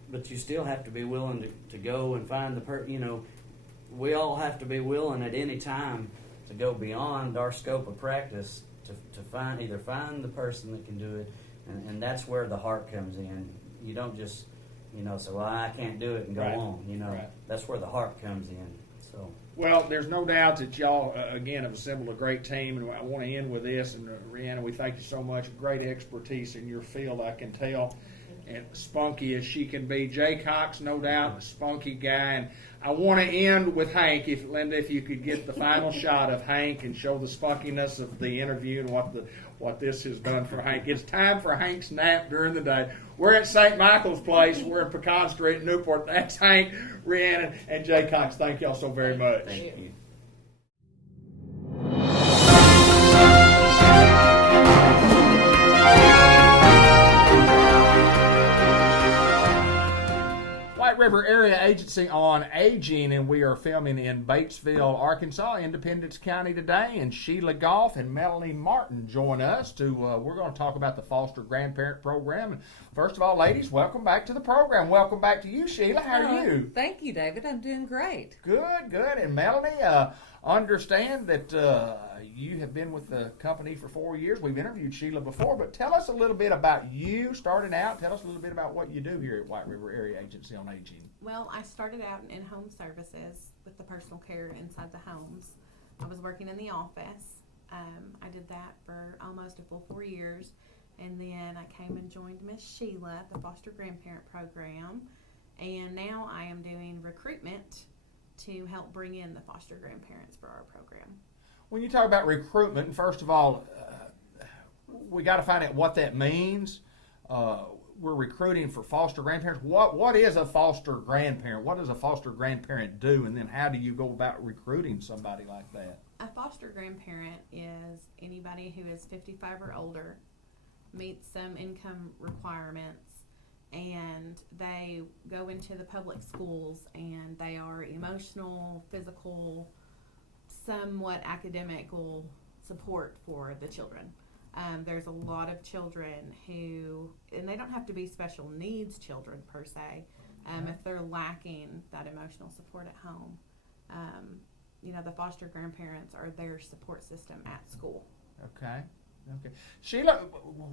but you still have to be willing to go and find the you know, we all have to be willing at any time to go beyond our scope of practice to find the person that can do it, and that's where the heart comes in. You don't just, you know, say, well, I can't do it and go on. You know, that's where the heart comes in. So. Well, there's no doubt that y'all, again, have assembled a great team, and I want to end with this. And Rhiannon, we thank you so much. Great expertise in your field, I can tell. And spunky as she can be. Jay Cox, no doubt, a spunky guy. And I want to end with Hank. Linda, if you could get the final shot of Hank and show the spunkiness of the interview and what this has done for Hank. It's time for Hank's nap during the day. We're at St. Michael's Place. We're in Pecan Street in Newport. That's Hank, Rhiannon, and Jay Cox. Thank y'all so very much. Thank you. White River Area Agency Agency on Aging, and we are filming in Batesville, Arkansas, Independence County today. And Sheila Goff and Melanie Martin join us to. We're going to talk about the foster grandparent program. And first of all, ladies, welcome back to the program. Welcome back to you, Sheila. How are you? Thank you, David. I'm doing great. Good, good. And Melanie, understand that you have been with the company for 4 years. We've interviewed Sheila before, but tell us a little bit about you starting out. Tell us a little bit about what you do here at White River Area Agency on Aging. Well, I started out in home services with the personal care inside the homes. I was working in the office. I did that for almost a full 4 years, and then I came and joined Miss Sheila at the foster grandparent program, and now I am doing recruitment to help bring in the foster grandparents for our program. When you talk about recruitment, first of all, we got to find out what that means. We're recruiting for foster grandparents. What is a foster grandparent? What does a foster grandparent do? And then how do you go about recruiting somebody like that? A foster grandparent is anybody who is 55 or older, meets some income requirements, and they go into the public schools, and they are emotional, physical, somewhat academical support for the children. There's a lot of children who, and they don't have to be special needs children per se, if they're lacking that emotional support at home. The foster grandparents are their support system at school. Okay. Sheila,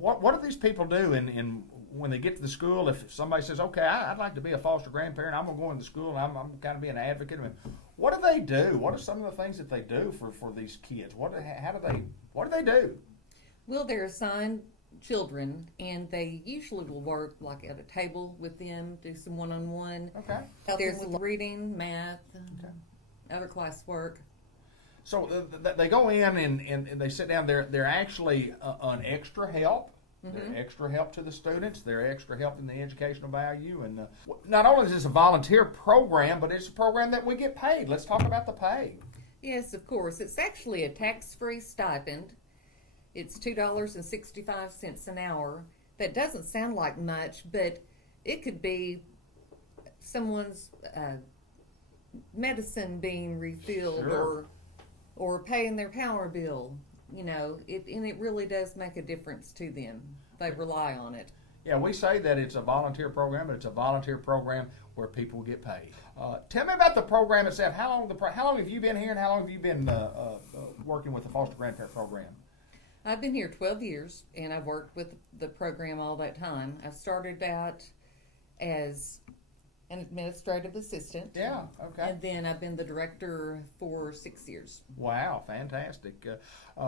what do these people do in when they get to the school? If somebody says, okay, I'd like to be a foster grandparent, I'm going to go into school, and I'm kind of be an advocate. I mean, what do they do? What are some of the things that they do for these kids? What do they do? Well, they're assigned children, and they usually will work like at a table with them, do some one-on-one. Okay. There's reading, math, other classwork. So they go in and they sit down. They're actually an extra help. Mm-hmm. They're extra help to the students. They're extra help in the educational value. And not only is this a volunteer program, but it's a program that we get paid. Let's talk about the pay. Yes, of course. It's actually a tax-free stipend. It's $2.65 an hour. That doesn't sound like much, but it could be someone's medicine being refilled, Sure. or paying their power bill. And it really does make a difference to them. They rely on it. Yeah, we say that it's a volunteer program, but it's a volunteer program where people get paid. Tell me about the program itself. How long have you been here, and how long have you been working with the foster grandparent program? I've been here 12 years, and I've worked with the program all that time. I started out as an administrative assistant. Yeah, okay. And then I've been the director for 6 years. Wow, fantastic.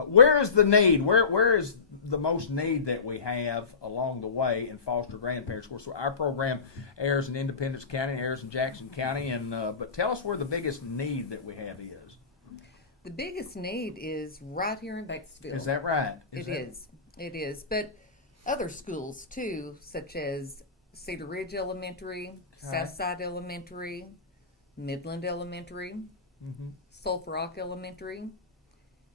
Where is the need? Where is the most need that we have along the way in foster grandparents? Of course, our program airs in Independence County, airs in Jackson County, and but tell us where the biggest need that we have is. The biggest need is right here in Batesville. Is that right? It is. But other schools too, such as Cedar Ridge Elementary, Southside Elementary, Midland Elementary, Sulphur Rock Elementary,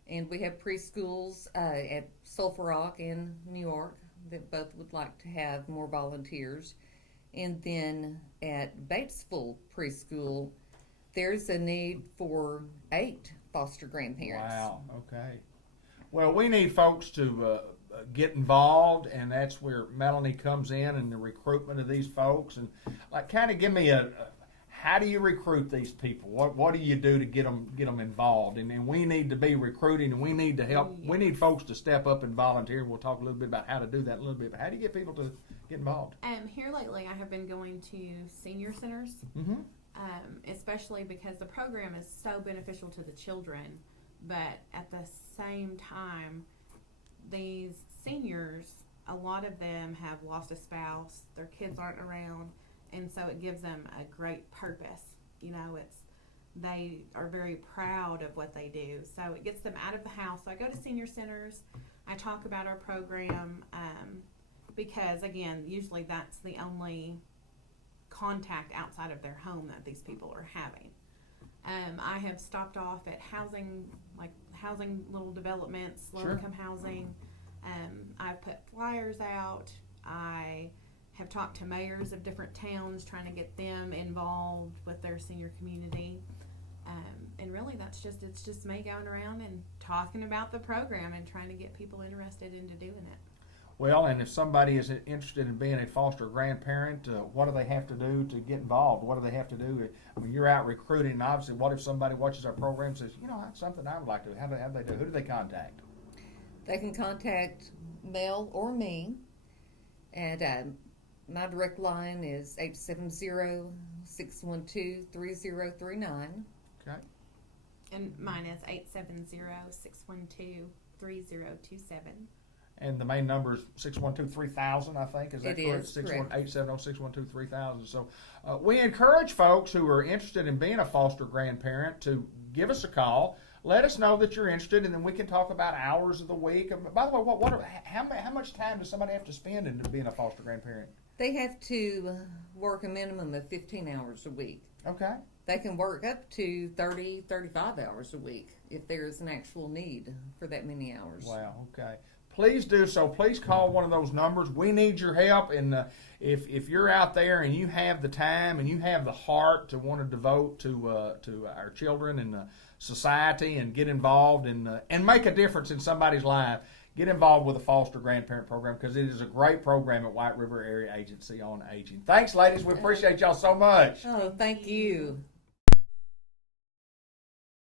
and we have preschools at Sulphur Rock and New York that both would like to have more volunteers. And then at Batesville Preschool, there's a need for 8 foster grandparents. Wow, okay. Well, we need folks to get involved, and that's where Melanie comes in and the recruitment of these folks. And kind of give me how do you recruit these people? What do you do to get them involved? And we need to be recruiting, and we need to help. We need folks to step up and volunteer. We'll talk a little bit about how to do that a little bit. But how do you get people to get involved? Here lately, I have been going to senior centers. Mm-hmm. Especially because the program is so beneficial to the children, but at the same time, these seniors, a lot of them have lost a spouse, their kids aren't around, and so it gives them a great purpose. They are very proud of what they do, so it gets them out of the house. So I go to senior centers, I talk about our program, because again, usually that's the only contact outside of their home that these people are having. I have stopped off at housing little developments, low income housing. I've put flyers out. I have talked to mayors of different towns, trying to get them involved with their senior community. And really, it's just me going around and talking about the program and trying to get people interested into doing it. Well, and if somebody is interested in being a foster grandparent, what do they have to do to get involved? What do they have to do? I mean, you're out recruiting, and obviously, what if somebody watches our program and says, you know, that's something I would like to do? How do they do? Who do they contact? They can contact Mel or me, and my direct line is 870-612-3039. Okay. And mine is 870-612-3027. And the main number is 612-3000, I think. Is that it correct? Is, correct. 870-612-3000. So we encourage folks who are interested in being a foster grandparent to give us a call. Let us know that you're interested, and then we can talk about hours of the week. By the way, how much time does somebody have to spend in being a foster grandparent? They have to work a minimum of 15 hours a week. Okay. They can work up to 30, 35 hours a week if there's an actual need for that many hours. Wow, okay. Please do so. Please call one of those numbers. We need your help. And if you're out there and you have the time and you have the heart to want to devote to our children and society and get involved and make a difference in somebody's life, get involved with the foster grandparent program, because it is a great program at White River Area Agency on Aging. Thanks, ladies. We appreciate y'all so much. Oh, thank you.